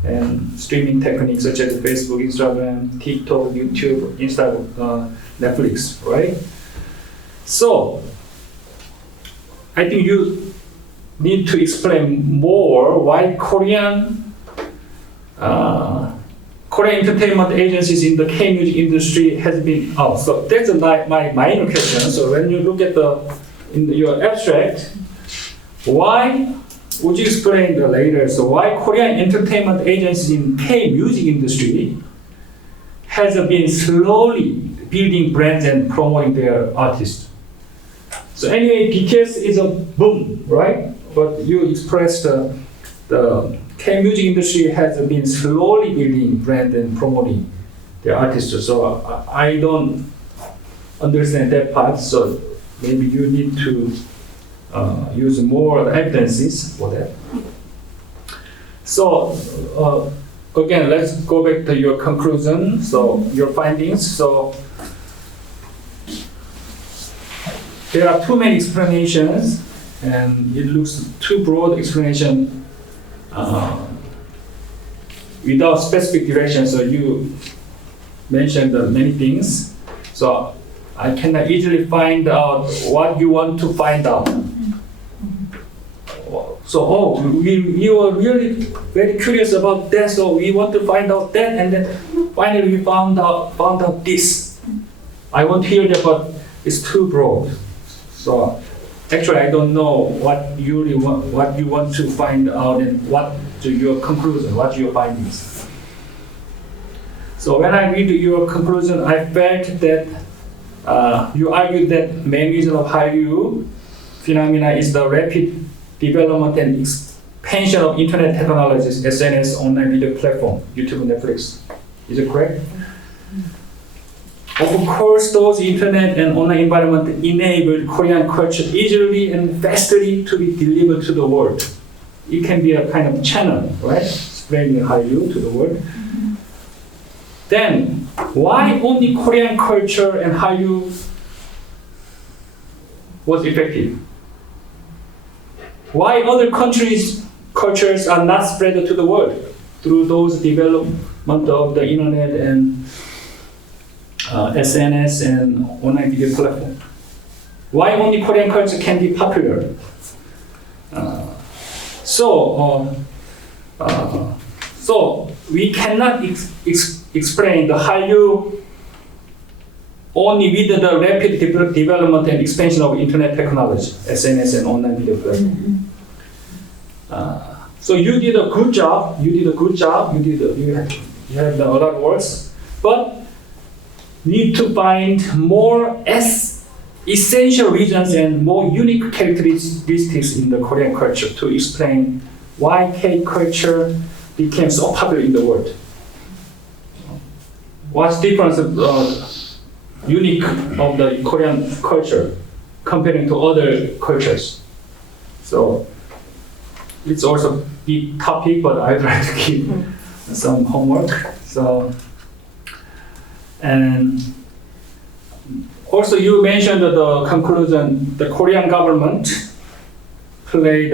and streaming techniques such as Facebook, Instagram, TikTok, YouTube, Netflix, right? So I think you need to explain more why Korean entertainment agencies in the K-music industry has been. So that's my minor question. So when you look at in your abstract, why would you explain later? So why Korean entertainment agencies in K-music industry has been slowly building brands and promoting their artists? So anyway, BTS is a boom, right? But you expressed the K-music industry has been slowly building brand and promoting their artists. So I don't understand that part. So maybe you need to use more evidences for that. So again, let's go back to your conclusion. So your findings. So there are too many explanations, and it looks too broad explanation without specific direction. So you mentioned many things. So I cannot easily find out what you want to find out. So, we were really very curious about that, so we want to find out that, and then finally we found out this. I want to hear that, but it's too broad. So, actually, I don't know what you want to find out, and what your conclusion, what your findings. So, when I read your conclusion, I felt that you argued that main reason of Hallyu phenomena is the rapid development and expansion of internet technologies, SNS, online video platform, YouTube, Netflix. Is it correct? Of course, those internet and online environment enabled Korean culture easily and fastly to be delivered to the world. It can be a kind of channel, right? Spreading Hallyu to the world. Then, why only Korean culture and Hallyu was effective? Why other countries' cultures are not spread to the world through those development of the internet and SNS and online video platform? Why only Korean culture can be popular? So we cannot explain the Hallyu only with the rapid development and expansion of internet technology, SNS and online video platform. So you did a good job. You have a lot of words, but need to find more essential reasons and more unique characteristics in the Korean culture to explain why K culture became so popular in the world. What's the difference unique of the Korean culture comparing to other cultures? So it's also a big topic, but I'd like to give some homework. So, and also you mentioned the conclusion, the Korean government played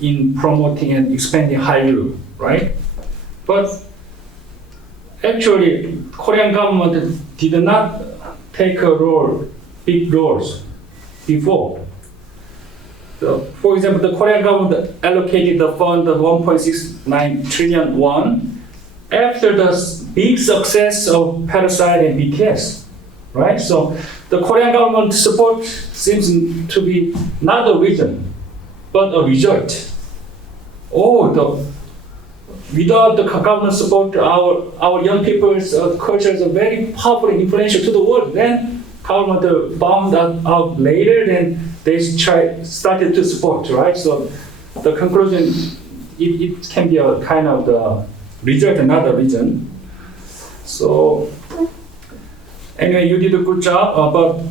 in promoting and expanding Hallyu, right? But actually, Korean government did not take a big roles before. So, for example, the Korean government allocated the fund of 1.69 trillion won after the big success of Parasite and BTS, right? So the Korean government support seems to be not a reason, but a result. Without the government support, our young people's cultures are very powerful and influential to the world. Then government found out later, then they started to support, right? So the conclusion, it can be a kind of the result and not a reason. So anyway, you did a good job, but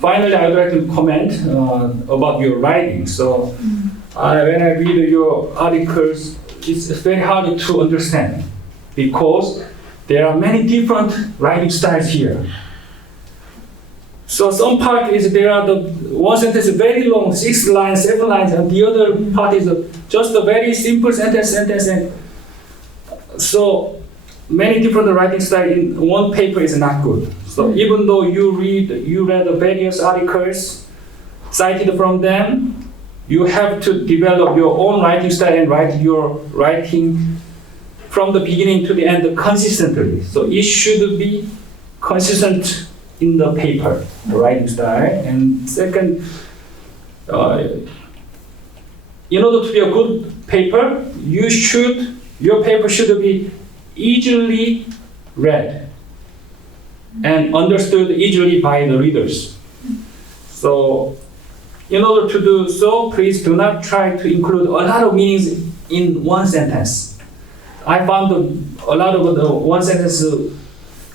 finally I would like to comment about your writing. So when I read your articles, it's very hard to understand because there are many different writing styles here. So some part is there are the one sentence is very long, 6 lines, 7 lines, and the other part is just a very simple sentence, and so many different writing style in one paper is not good. So even though you read the various articles cited from them, you have to develop your own writing style and write your writing from the beginning to the end consistently. So it should be consistent in the paper, the writing style. And second, in order to be a good paper, your paper should be easily read and understood easily by the readers. So in order to do so, please do not try to include a lot of meanings in one sentence. I found a lot of the one sentence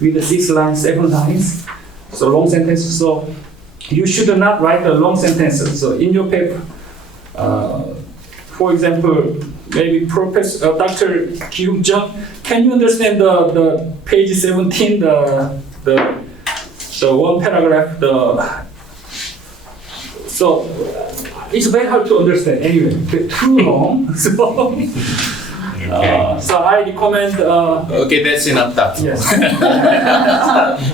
with 6 lines, 7 lines, so long sentences. So you should not write a long sentences. So in your paper, for example, maybe Professor Dr. Kyung-jung, can you understand the page 17, the one paragraph, so it's very hard to understand anyway, too long. So I recommend. Okay, that's enough talking. Yes.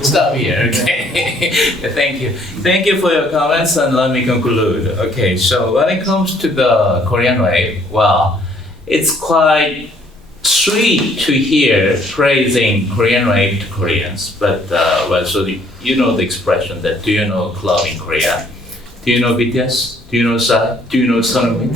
Stop here. Okay. Thank you for your comments, and let me conclude. Okay, so when it comes to the Korean way, well, it's quite sweet to hear praising Korean way to Koreans. But so you know the expression that do you know club in Korea? Do you know BTS? Do you know Sahar? Do you know Salome?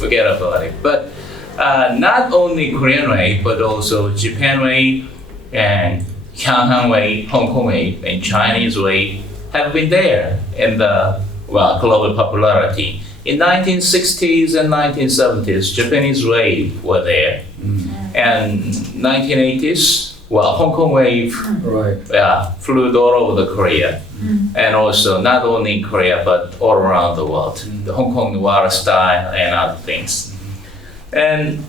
Forget about it. But not only Korean way, but also Japan way and Hong way, Hong Kong way, and Chinese way have been there in the global popularity. in 1960s and 1970s, Japanese wave were there. And 1980s, well, Hong Kong wave flew all over the Korea. And also not only in Korea, but all around the world. The Hong Kong noir style and other things. And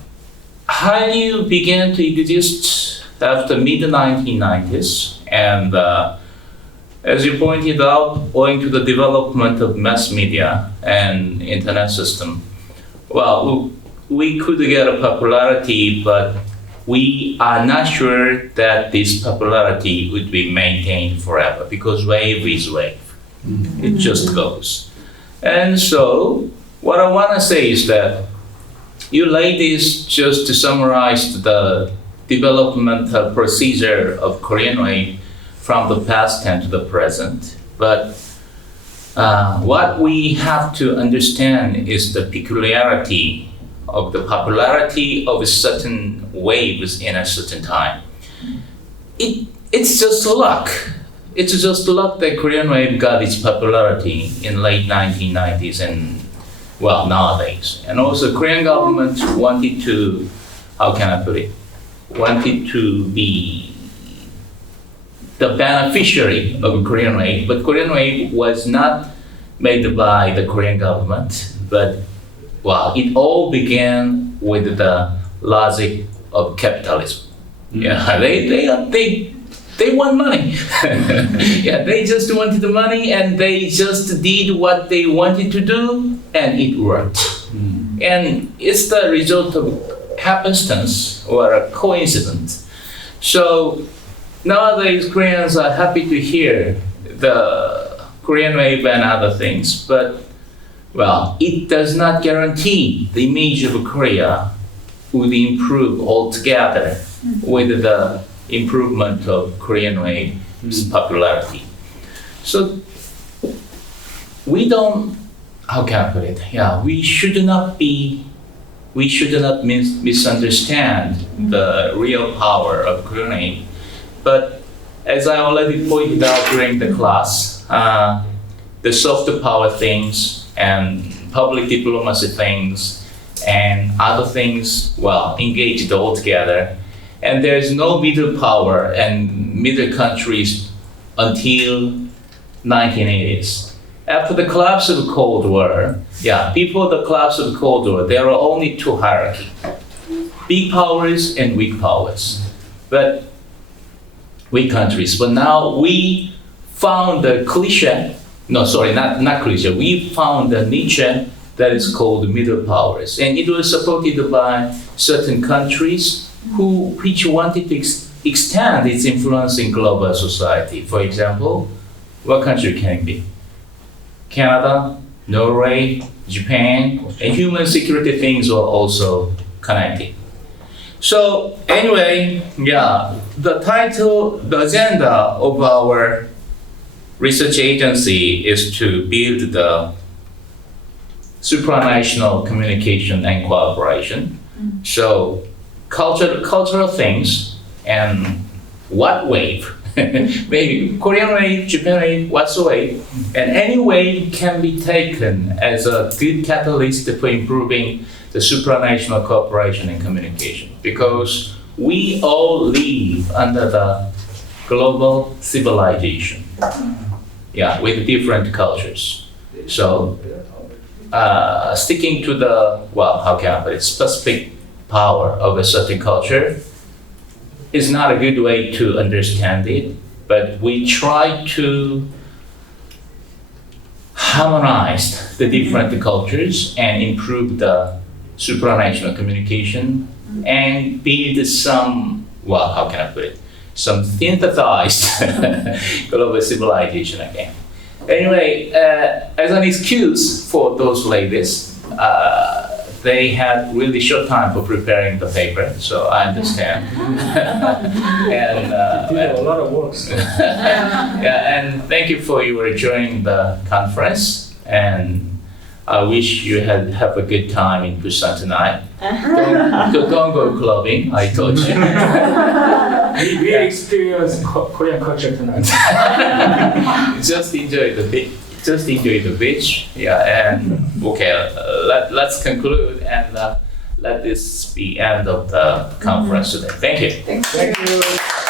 Hallyu began to exist after mid-1990s. And as you pointed out, owing to the development of mass media and internet system, well, we could get a popularity, but we are not sure that this popularity would be maintained forever because wave is wave. It just goes. And so what I want to say is that you ladies just to summarize the developmental procedure of Korean wave from the past and to the present. But what we have to understand is the peculiarity of the popularity of certain waves in a certain time. It's just luck. It's just luck that Korean wave got its popularity in late 1990s and well nowadays. And also Korean government wanted to, how can I put it? Wanted to be the beneficiary of Korean wave, but Korean wave was not made by the Korean government, but well, it all began with the logic of capitalism. Yeah, they want money. Yeah, they just wanted the money and they just did what they wanted to do and it worked. And it's the result of happenstance or a coincidence. So nowadays Koreans are happy to hear the Korean wave and other things, but well, it does not guarantee the image of Korea would improve altogether with the improvement of Korean wave's popularity. So we don't, how can I put it? Yeah, we should not misunderstand the real power of Korean wave. But as I already pointed out during the class, the soft power things and public diplomacy things and other things, well, engaged all together. And there's no middle power and middle countries until 1980s. After the collapse of the Cold War, before the collapse of the Cold War, there were only two hierarchies, big powers and weak powers, but weak countries. But now we found the cliche, not cliche, we found a niche that is called middle powers. And it was supported by certain countries which wanted to extend its influence in global society. For example, what country can it be? Canada, Norway, Japan, and human security things were also connected. So anyway, the title, the agenda of our research agency is to build the supranational communication and cooperation. So cultural things and what wave, maybe Korean wave, Japan wave, what's the wave, and any wave can be taken as a good catalyst for improving the supranational cooperation and communication, because we all live under the global civilization, with different cultures. So sticking to the, how can I put it, specific power of a certain culture is not a good way to understand it, but we try to harmonize the different cultures and improve the supranational communication and build some, how can I put it, some synthesized global civilization again. Anyway, as an excuse for those ladies, they had really short time for preparing the paper, so I understand. And a lot of work. and thank you for your joining the conference, and I wish you have a good time in Busan tonight. Don't go clubbing, I told you. We experience Korean culture tonight. Just enjoy the just enjoy the beach. Yeah, and okay, let's conclude and let this be end of the conference today. Thank you. Thank you. Thank you.